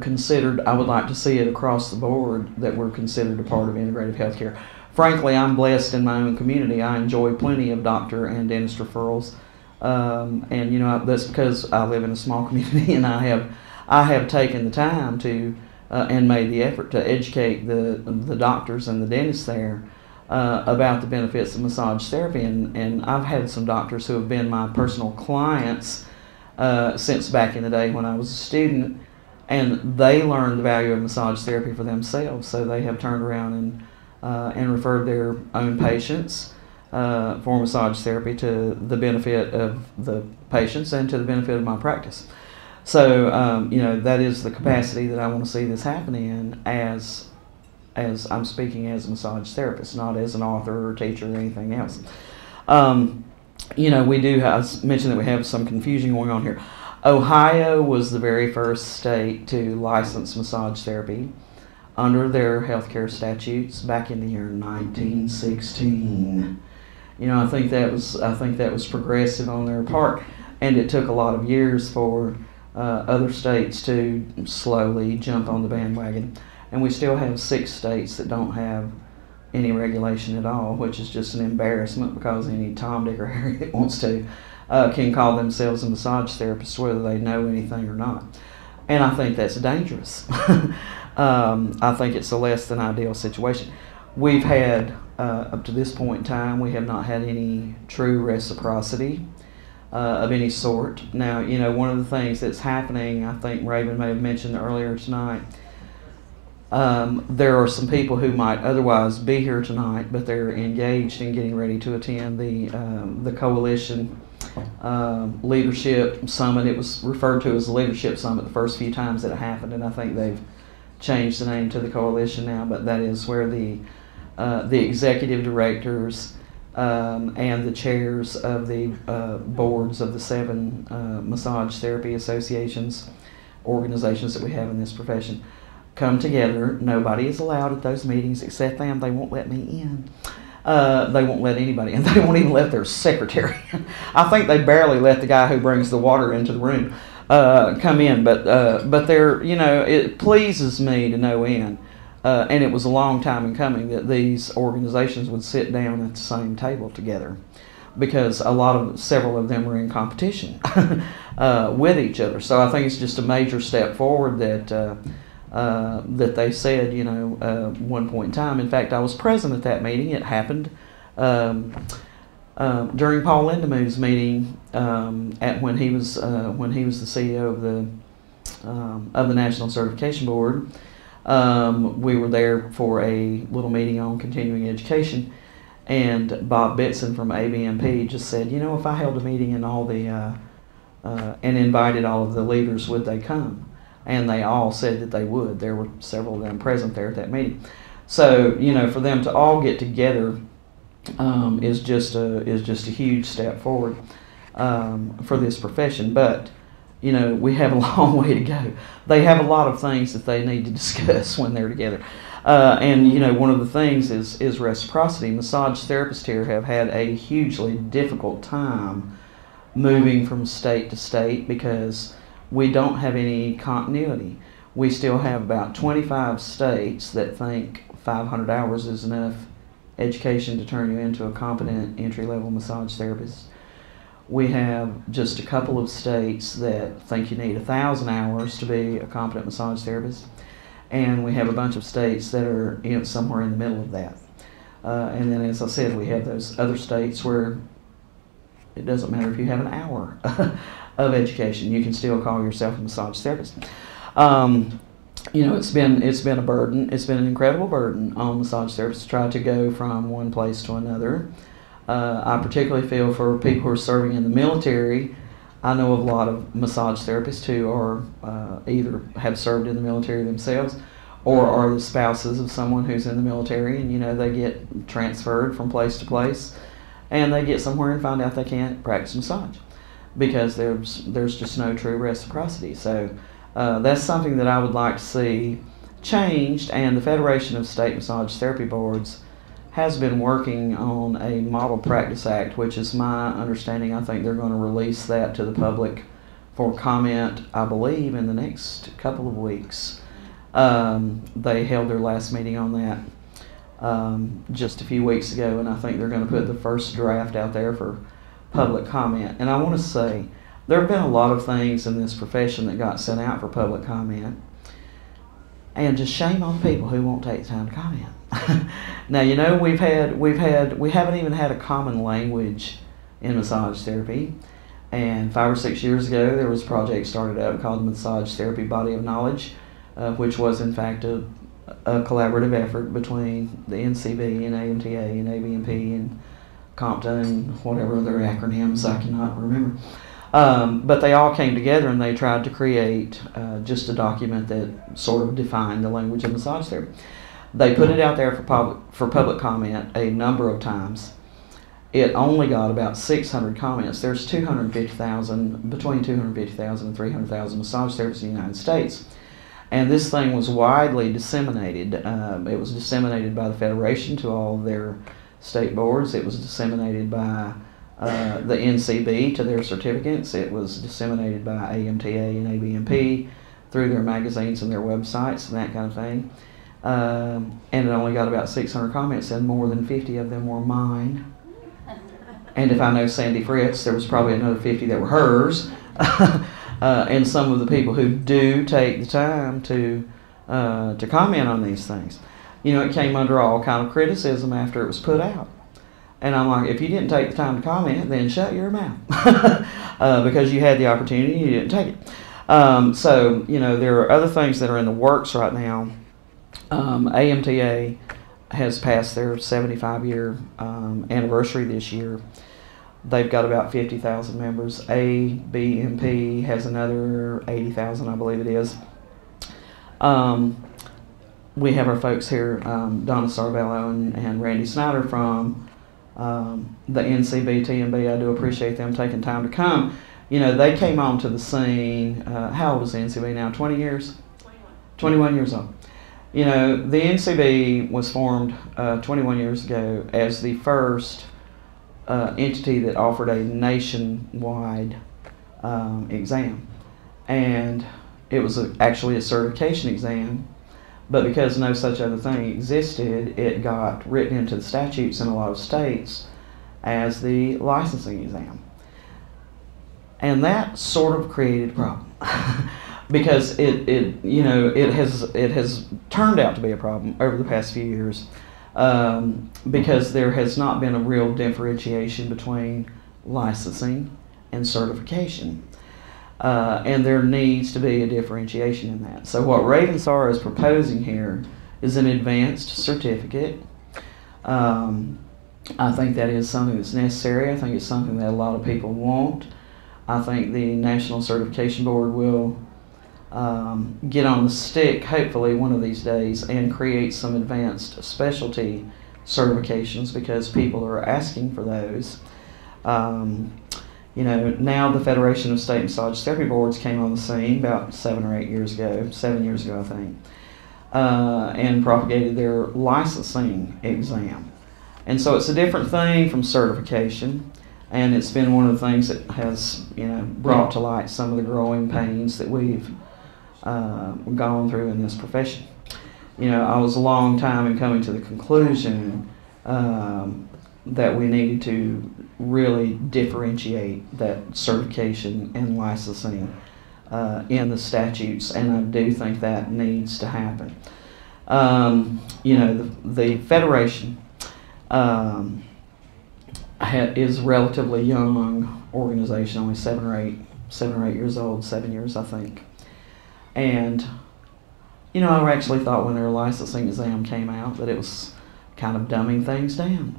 considered. I would like to see it across the board that we're considered a part of integrative healthcare. Frankly, I'm blessed in my own community. I enjoy plenty of doctor and dentist referrals, and that's because I live in a small community, and I have taken the time to and made the effort to educate the doctors and the dentists there about the benefits of massage therapy, and I've had some doctors who have been my personal clients since back in the day when I was a student. And they learned the value of massage therapy for themselves, so they have turned around and referred their own patients for massage therapy to the benefit of the patients and to the benefit of my practice. So that is the capacity that I want to see this happen in as I'm speaking as a massage therapist, not as an author or teacher or anything else. We do have, I mentioned that we have some confusion going on here. Ohio was the very first state to license massage therapy. under their healthcare statutes back in the year 1916. You know, I think that was progressive on their part, and it took a lot of years for other states to slowly jump on the bandwagon. And we still have 6 states that don't have any regulation at all, which is just an embarrassment, because any Tom, Dick, or Harry that wants to can call themselves a massage therapist, whether they know anything or not. And I think that's dangerous. I think it's a less than ideal situation. We've had, up to this point in time, we have not had any true reciprocity of any sort. Now, you know, one of the things that's happening, I think Raven may have mentioned earlier tonight, there are some people who might otherwise be here tonight, but they're engaged in getting ready to attend the coalition leadership summit. It was referred to as the leadership summit the first few times that it happened, and I think they've changed the name to the coalition now. But that is where the executive directors and the chairs of the boards of the 7 massage therapy associations, organizations that we have in this profession, come together. Nobody is allowed at those meetings except them. They won't let me in. They won't let anybody in. They won't even let their secretary. I think they barely let the guy who brings the water into the room come in. But they're, you know, it pleases me to no end. And it was a long time in coming that these organizations would sit down at the same table together, because several of them were in competition with each other. So I think it's just a major step forward that they said, you know, one point in time. In fact, I was present at that meeting. It happened during Paul Lindemoo's meeting when he was the CEO of the National Certification Board. We were there for a little meeting on continuing education, and Bob Bitson from ABMP just said, you know, if I held a meeting and and invited all of the leaders, would they come? And they all said that they would. There were several of them present there at that meeting. So, you know, for them to all get together is just a huge step forward for this profession. But, you know, we have a long way to go. They have a lot of things that they need to discuss when they're together. And, you know, one of the things is reciprocity. Massage therapists here have had a hugely difficult time moving from state to state, because we don't have any continuity. We still have about 25 states that think 500 hours is enough education to turn you into a competent entry-level massage therapist. We have just a couple of states that think you need 1,000 hours to be a competent massage therapist, and we have a bunch of states that are somewhere in the middle of that. And then, as I said, we have those other states where it doesn't matter if you have an hour of education, you can still call yourself a massage therapist. You know, it's been a burden. It's been an incredible burden on massage therapists to try to go from one place to another. I particularly feel for people who are serving in the military. I know of a lot of massage therapists who are either have served in the military themselves, or are the spouses of someone who's in the military, and, you know, they get transferred from place to place, and they get somewhere and find out they can't practice massage because there's just no true reciprocity. So that's something that I would like to see changed, and the Federation of State Massage Therapy Boards has been working on a Model Practice Act, which is my understanding. I think they're going to release that to the public for comment, I believe, in the next couple of weeks. They held their last meeting on that just a few weeks ago, and I think they're going to put the first draft out there for public comment. And I want to say, there have been a lot of things in this profession that got sent out for public comment, and just shame on people who won't take the time to comment. Now, you know, we haven't even had a common language in massage therapy. And 5 or 6 years ago, there was a project started up called the Massage Therapy Body of Knowledge, which was in fact a collaborative effort between the NCB and AMTA and ABMP and COMPTA and whatever other acronyms I cannot remember. But they all came together and they tried to create just a document that sort of defined the language of massage therapy. They put it out there for public comment a number of times. It only got about 600 comments. There's between 250,000 and 300,000 massage therapists in the United States. And this thing was widely disseminated. It was disseminated by the Federation to all of their state boards. It was disseminated by the NCB to their certificates. It was disseminated by AMTA and ABMP through their magazines and their websites and that kind of thing. And it only got about 600 comments, and more than 50 of them were mine. And if I know Sandy Fritz, there was probably another 50 that were hers. And some of the people who do take the time to comment on these things. You know, it came under all kind of criticism after it was put out. And I'm like, if you didn't take the time to comment, then shut your mouth. Because you had the opportunity, you didn't take it. So, you know, there are other things that are in the works right now. AMTA has passed their 75-year anniversary this year. They've got about 50,000 members. ABMP has another 80,000, I believe it is. We have our folks here, Donna Sarvello and Randy Snyder from the NCB, TMB. I do appreciate them taking time to come. You know, they came onto the scene. How old is the NCB now? 20 years? 21 years old. You know, the NCB was formed 21 years ago as the first entity that offered a nationwide exam. And it was actually a certification exam, but because no such other thing existed, it got written into the statutes in a lot of states as the licensing exam. And that sort of created a problem. Because it has turned out to be a problem over the past few years, because there has not been a real differentiation between licensing and certification, and there needs to be a differentiation in that. So what Ravensar is proposing here is an advanced certificate. I think that is something that's necessary. I think it's something that a lot of people want. I think the National Certification Board will get on the stick, hopefully one of these days, and create some advanced specialty certifications, because people are asking for those. You know, now the Federation of State Massage Therapy Boards came on the scene about 7 years ago, I think, and propagated their licensing exam. And so it's a different thing from certification, and it's been one of the things that has, you know, brought to light some of the growing pains that we've gone through in this profession. You know, I was a long time in coming to the conclusion that we needed to really differentiate that certification and licensing in the statutes, and I do think that needs to happen. You know, the Federation is a relatively young organization, only 7 or 8 years old, 7 years, I think. And, you know, I actually thought when their licensing exam came out that it was kind of dumbing things down.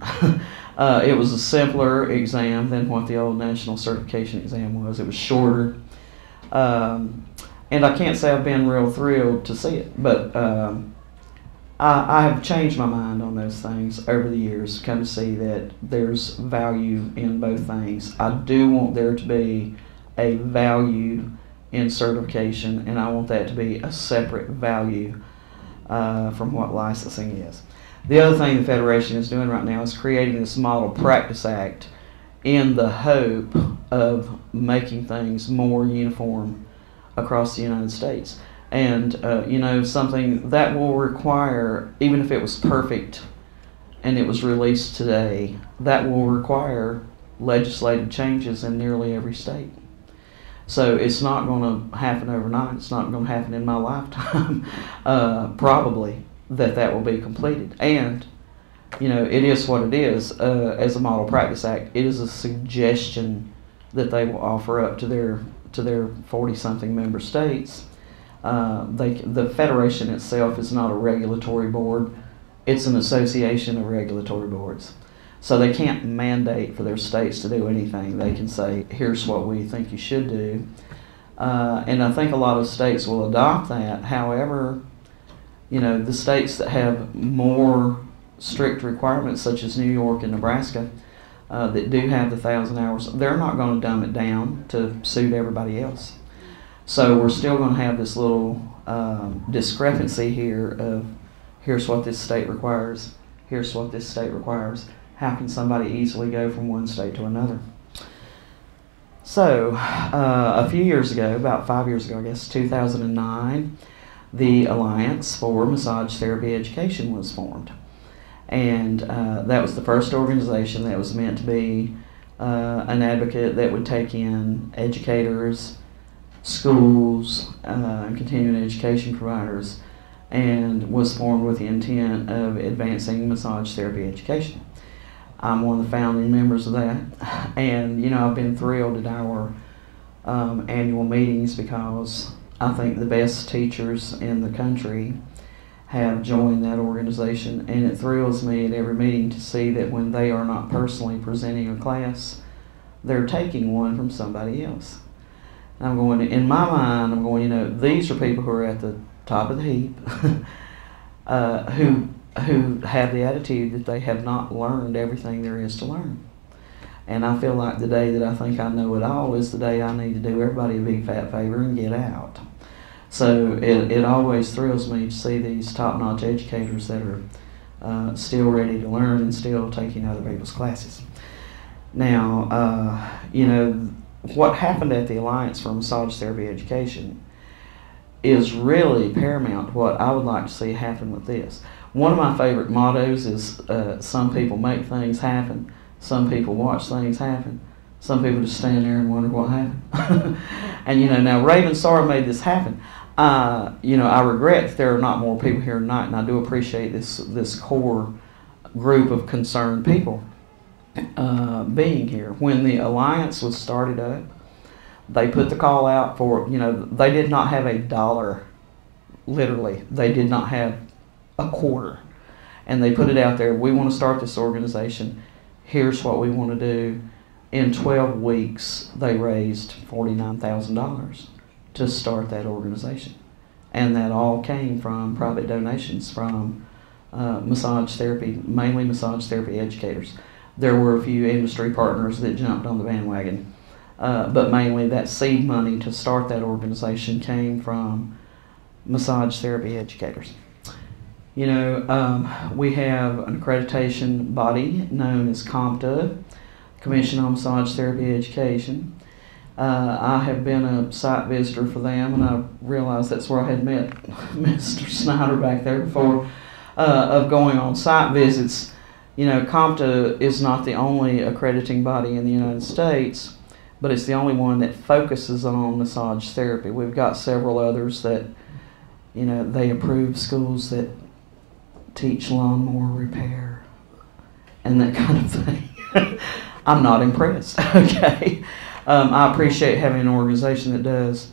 It was a simpler exam than what the old national certification exam was. It was shorter. And I can't say I've been real thrilled to see it, but I have changed my mind on those things over the years, come to see that there's value in both things. I do want there to be a value in certification, and I want that to be a separate value from what licensing is. The other thing the Federation is doing right now is creating this Model Practice Act in the hope of making things more uniform across the United States. And, you know, something that will require, even if it was perfect and it was released today, that will require legislative changes in nearly every state. So it's not going to happen overnight. It's not going to happen in my lifetime, probably, that will be completed. And, you know, it is what it is. As a Model Practice Act, it is a suggestion that they will offer up to their 40-something member states. The Federation itself is not a regulatory board. It's an association of regulatory boards. So they can't mandate for their states to do anything. They can say, here's what we think you should do. And I think a lot of states will adopt that. However, you know, the states that have more strict requirements, such as New York and Nebraska, that do have the 1,000 hours, they're not going to dumb it down to suit everybody else. So we're still going to have this little discrepancy here of here's what this state requires, here's what this state requires. How can somebody easily go from one state to another? So a few years ago, about 5 years ago, I guess, 2009, the Alliance for Massage Therapy Education was formed. And that was the first organization that was meant to be an advocate that would take in educators, schools, continuing education providers, and was formed with the intent of advancing massage therapy education. I'm one of the founding members of that, and I've been thrilled at our annual meetings because I think the best teachers in the country have joined that organization, and it thrills me at every meeting to see that when they are not personally presenting a class, they're taking one from somebody else. And I'm going, in my mind, I'm going, these are people who are at the top of the heap, who have the attitude that they have not learned everything there is to learn. And I feel like the day that I think I know it all is the day I need to do everybody a big fat favor and get out. So it always thrills me to see these top-notch educators that are still ready to learn and still taking other people's classes. Now, what happened at the Alliance for Massage Therapy Education is really paramount to what I would like to see happen with this. One of my favorite mottos is some people make things happen, some people watch things happen, some people just stand there and wonder what happened. And now Raven Sarr made this happen. I regret that there are not more people here tonight, and I do appreciate this core group of concerned people being here. When the Alliance was started up, they put the call out for, they did not have a dollar, literally. They did not have a quarter. And they put it out there, we want to start this organization, here's what we want to do. In 12 weeks, they raised $49,000 to start that organization. And that all came from private donations from massage therapy, mainly massage therapy educators. There were a few industry partners that jumped on the bandwagon, but mainly that seed money to start that organization came from massage therapy educators. We have an accreditation body known as COMTA, Commission on Massage Therapy Education. I have been a site visitor for them, and I realized that's where I had met Mr. Snyder back there before, of going on site visits. COMTA is not the only accrediting body in the United States, but it's the only one that focuses on massage therapy. We've got several others that, they approve schools that teach lawnmower repair and that kind of thing. I'm not impressed, okay? I appreciate having an organization that does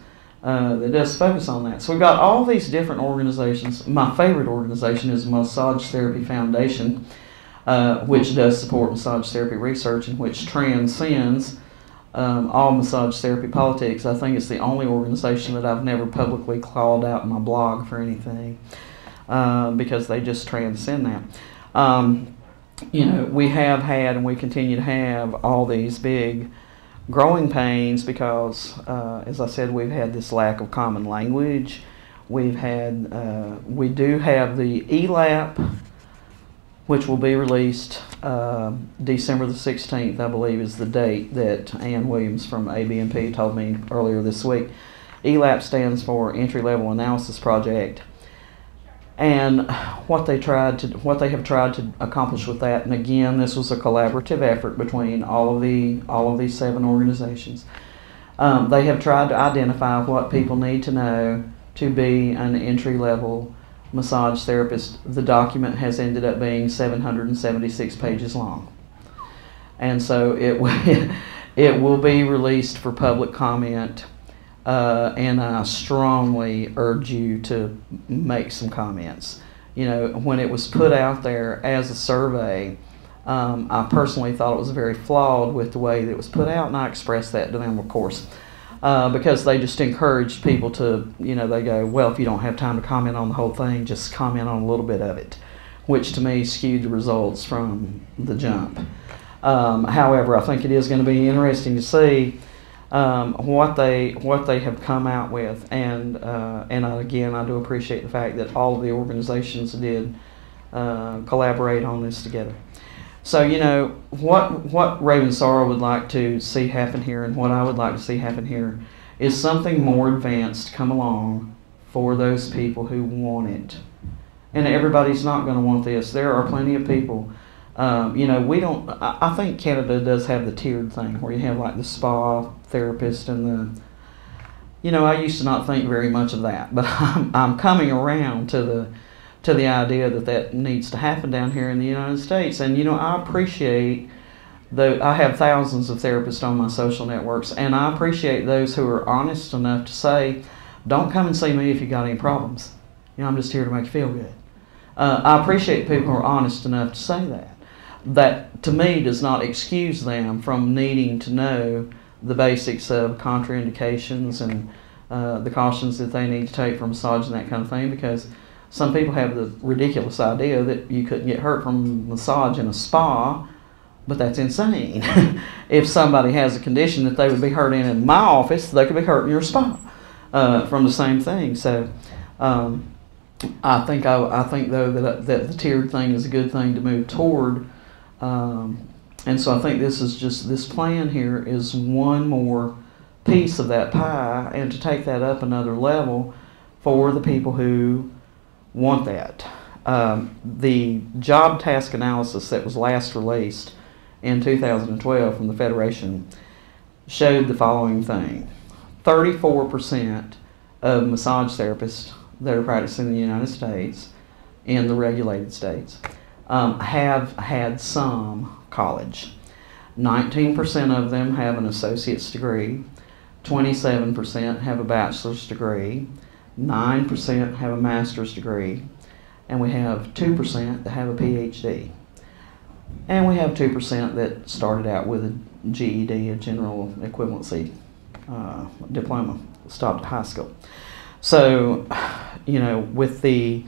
focus on that. So we've got all these different organizations. My favorite organization is Massage Therapy Foundation, which does support massage therapy research and which transcends all massage therapy politics. I think it's the only organization that I've never publicly called out in my blog for anything, because they just transcend that. We have had and we continue to have all these big growing pains because, as I said, we've had this lack of common language. We do have the ELAP, which will be released December the 16th, I believe, is the date that Ann Williams from ABNP told me earlier this week. ELAP stands for Entry Level Analysis Project. And what they have tried to accomplish with that, and again, this was a collaborative effort between all of these 7 organizations. They have tried to identify what people need to know to be an entry-level massage therapist. The document has ended up being 776 pages long, and so it will be released for public comment. And I strongly urge you to make some comments. When it was put out there as a survey, I personally thought it was very flawed with the way that it was put out, and I expressed that to them, of course, because they just encouraged people to, they go, well, if you don't have time to comment on the whole thing, just comment on a little bit of it, which to me skewed the results from the jump. However, I think it is going to be interesting to see what they have come out with, and again, I do appreciate the fact that all of the organizations did collaborate on this together. So, you know, what Raven-Sara would like to see happen here, and what I would like to see happen here, is something more advanced come along for those people who want it. And everybody's not going to want this. There are plenty of people. You know, we don't. I think Canada does have the tiered thing where you have like the spa therapist and the. You know, I used to not think very much of that, but I'm coming around to the idea that needs to happen down here in the United States. And you know, I appreciate I have thousands of therapists on my social networks, and I appreciate those who are honest enough to say, "Don't come and see me if you got any problems. You know, I'm just here to make you feel good." I appreciate people who are honest enough to say that. That, to me, does not excuse them from needing to know the basics of contraindications and the cautions that they need to take for massage and that kind of thing, because some people have the ridiculous idea that you couldn't get hurt from massage in a spa, but that's insane. If somebody has a condition that they would be hurt in my office, they could be hurt in your spa from the same thing. So I think though that the tiered thing is a good thing to move toward. And so I think this plan here is one more piece of that pie, and to take that up another level for the people who want that. The job task analysis that was last released in 2012 from the Federation showed the following thing. 34% of massage therapists that are practicing in the United States, in the regulated states, have had some college. 19% of them have an associate's degree, 27% have a bachelor's degree, 9% have a master's degree, and we have 2% that have a PhD. And we have 2% that started out with a GED, a general equivalency diploma, stopped at high school. So, you know, with the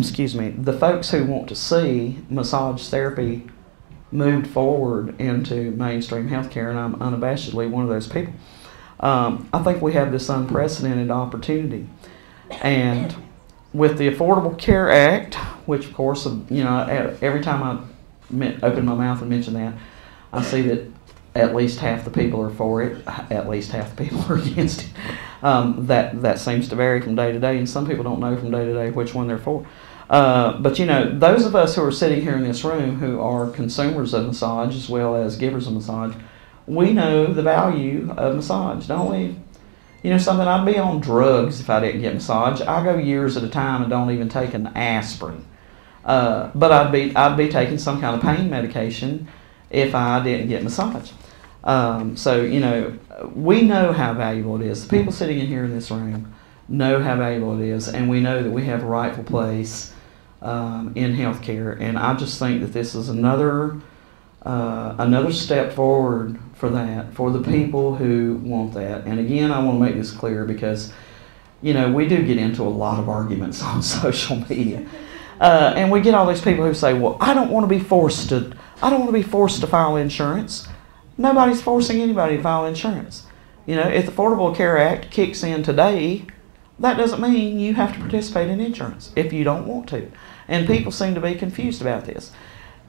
excuse me, the folks who want to see massage therapy moved forward into mainstream healthcare, and I'm unabashedly one of those people, I think we have this unprecedented opportunity. And with the Affordable Care Act, which of course, you know, every time I open my mouth and mention that, I see that at least half the people are for it, at least half the people are against it. That seems to vary from day to day, and some people don't know from day to day which one they're for. But you know, those of us who are sitting here in this room who are consumers of massage as well as givers of massage, we know the value of massage, don't we? You know something, I'd be on drugs if I didn't get massage. I go years at a time and don't even take an aspirin. But I'd be taking some kind of pain medication if I didn't get massage. So, you know, we know how valuable it is. The people sitting in here in this room know how valuable it is, and we know that we have a rightful place in healthcare. And I just think that this is another step forward for that, for the people who want that. And again, I want to make this clear because, you know, we do get into a lot of arguments on social media. And we get all these people who say, well, I don't want to be forced to file insurance. Nobody's forcing anybody to file insurance. You know, if the Affordable Care Act kicks in today, that doesn't mean you have to participate in insurance if you don't want to. And people seem to be confused about this.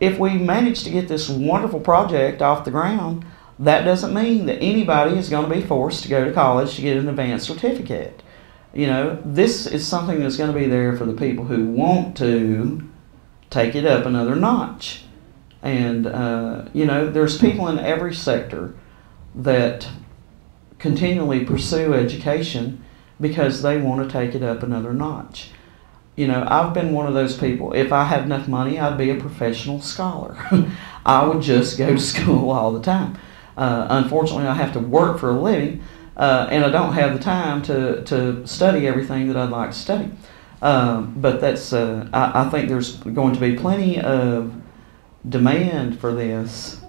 If we manage to get this wonderful project off the ground, that doesn't mean that anybody is going to be forced to go to college to get an advanced certificate. You know, this is something that's going to be there for the people who want to take it up another notch. And, you know, there's people in every sector that continually pursue education because they want to take it up another notch. You know, I've been one of those people. If I had enough money, I'd be a professional scholar. I would just go to school all the time. Unfortunately, I have to work for a living, and I don't have the time to study everything that I'd like to study. But that's, I think there's going to be plenty of demand for this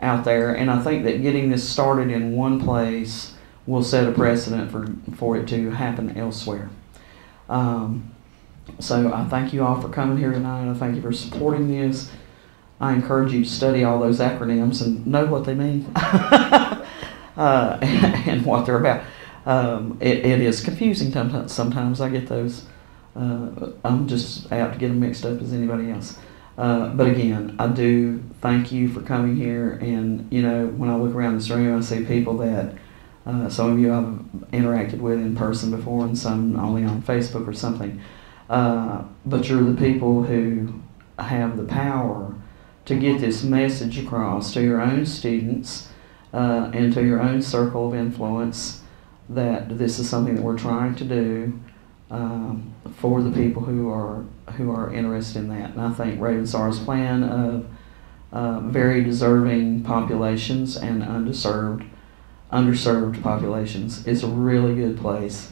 out there, and I think that getting this started in one place will set a precedent for it to happen elsewhere. So I thank you all for coming here tonight. I thank you for supporting this. I encourage you to study all those acronyms and know what they mean and what they're about. It is confusing sometimes. I get those. I'm just apt to get them mixed up as anybody else. But again, I do thank you for coming here. And, you know, when I look around this room, I see people that some of you I've interacted with in person before and some only on Facebook or something. But you're the people who have the power to get this message across to your own students and to your own circle of influence that this is something that we're trying to do for the people who are interested in that. And I think Ravensar's plan of very deserving populations and underserved populations is a really good place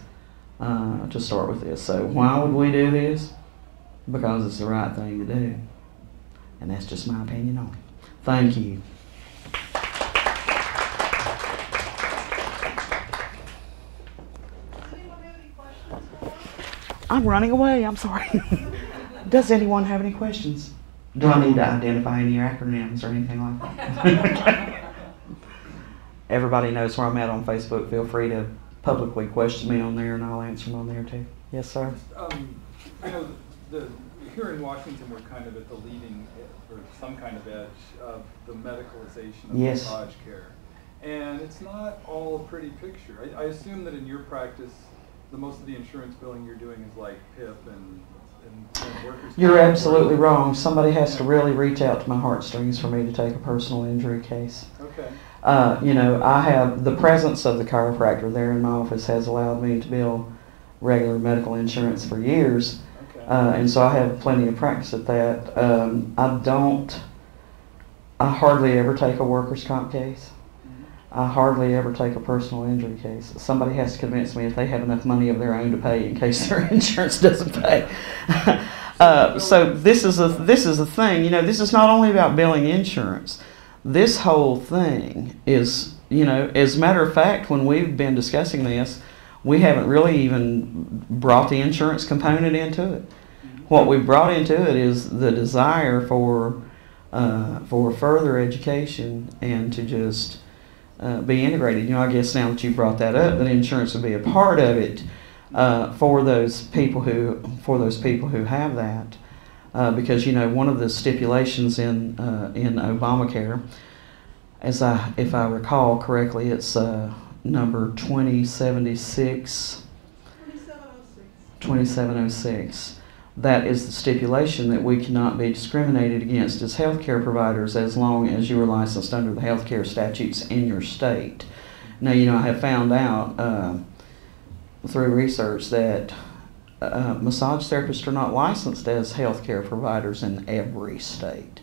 to start with this. So why would we do this? Because it's the right thing to do. And that's just my opinion on it. Thank you. I'm running away, I'm sorry. Does anyone have any questions? Do I need to identify any acronyms or anything like that? Everybody knows where I'm at on Facebook. Feel free to publicly question me on there and I'll answer them on there too. Yes, sir? You know, here in Washington, we're kind of at the leading, or some kind of edge of the medicalization of Yes. massage care. And it's not all a pretty picture. I assume that in your practice, most of the insurance billing you're doing is like PIP and workers' You're comp. absolutely wrong. Somebody has to really reach out to my heartstrings for me to take a personal injury case. Okay. You know, I have the presence of the chiropractor there in my office has allowed me to bill regular medical insurance for years. Okay. And so I have plenty of practice at that. I hardly ever take a workers' comp case. I hardly ever take a personal injury case. Somebody has to convince me if they have enough money of their own to pay in case their insurance doesn't pay. So this is a thing. You know, this is not only about billing insurance. This whole thing is, you know, as a matter of fact, when we've been discussing this, we haven't really even brought the insurance component into it. What we've brought into it is the desire for further education and to just be integrated. You know, I guess now that you brought that up, that insurance would be a part of it for those people who have that, because you know one of the stipulations in Obamacare, if I recall correctly, it's number 2076. 2706. That is the stipulation that we cannot be discriminated against as healthcare providers as long as you are licensed under the healthcare statutes in your state. Now, you know, I have found out through research that massage therapists are not licensed as healthcare providers in every state.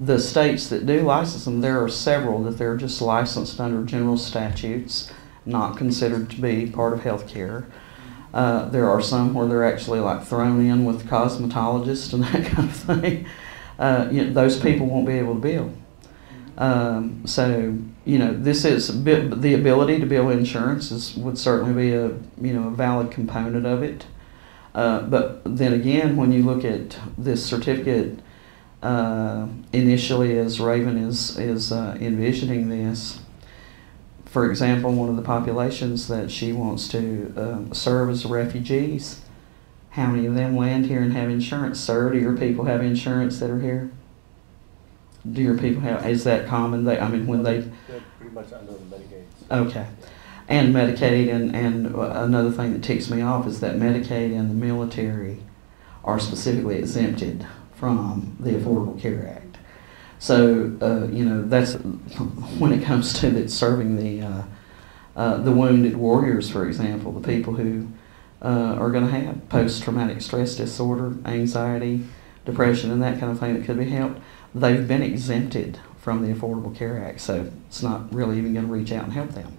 The states that do license them, there are several that they're just licensed under general statutes, not considered to be part of healthcare. There are some where they're actually like thrown in with cosmetologists and that kind of thing. You know, those people won't be able to bill. So you know, this is the ability to bill insurance would certainly be a valid component of it. But then again, when you look at this certificate, initially as Raven is envisioning this. For example, one of the populations that she wants to serve as refugees, how many of them land here and have insurance? Sir, do your people have insurance that are here? Do your people have, is that common? They're pretty much under the Medicaid. Okay. And Medicaid, and another thing that ticks me off is that Medicaid and the military are specifically exempted from the Affordable Care Act. So, you know, that's when it comes to serving the wounded warriors, for example, the people who are going to have post-traumatic stress disorder, anxiety, depression, and that kind of thing that could be helped, they've been exempted from the Affordable Care Act, so it's not really even going to reach out and help them.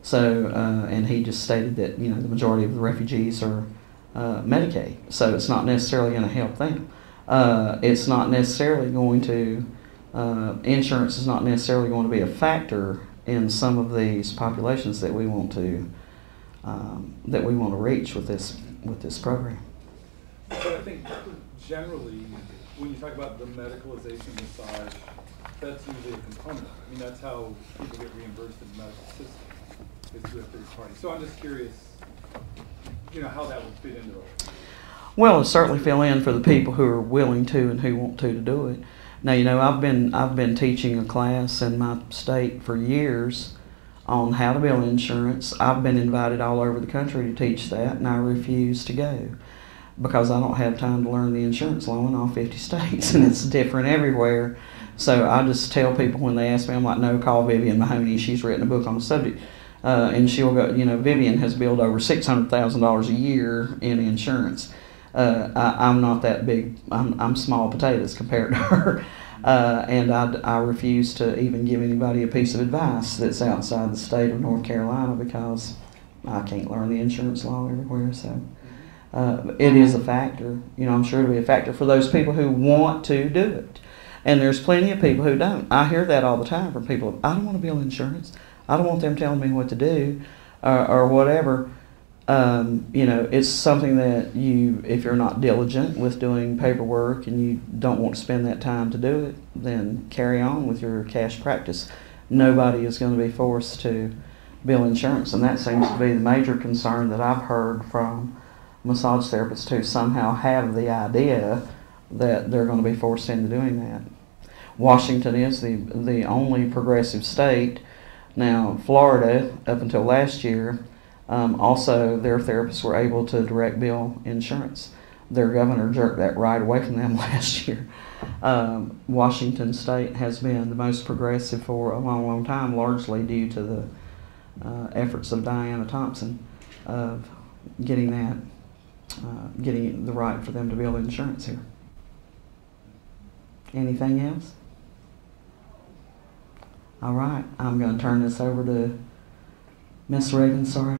So, and he just stated that, you know, the majority of the refugees are Medicaid, so it's not necessarily going to help them. It's not necessarily going to, insurance is not necessarily going to be a factor in some of these populations that we want to reach with this program. But I think generally, when you talk about the medicalization of massage, that's usually a component. I mean, that's how people get reimbursed in the medical system, is through a third party. So I'm just curious, you know, how that would fit into it. Well, it'll certainly fill in for the people who are willing to and who want to do it. Now, you know, I've been teaching a class in my state for years on how to bill insurance. I've been invited all over the country to teach that, and I refuse to go because I don't have time to learn the insurance law in all 50 states, and it's different everywhere. So I just tell people when they ask me, I'm like, no, call Vivian Mahoney. She's written a book on the subject. And she'll go, you know, Vivian has billed over $600,000 a year in insurance. I'm not that big. I'm small potatoes compared to her. And I refuse to even give anybody a piece of advice that's outside the state of North Carolina because I can't learn the insurance law everywhere. So it is a factor. You know, I'm sure it'll be a factor for those people who want to do it. And there's plenty of people who don't. I hear that all the time from people. I don't want to bill insurance. I don't want them telling me what to do or whatever. You know, it's something that you, if you're not diligent with doing paperwork and you don't want to spend that time to do it, then carry on with your cash practice. Nobody is going to be forced to bill insurance, and that seems to be the major concern that I've heard from massage therapists who somehow have the idea that they're going to be forced into doing that. Washington is the only progressive state. Now, Florida, up until last year, also their therapists were able to direct bill insurance. Their governor jerked that right away from them last year. Washington State has been the most progressive for a long, long time, largely due to the efforts of Diana Thompson of getting the right for them to bill insurance here. Anything else? All right, I'm going to turn this over to Miss Raven. Sorry.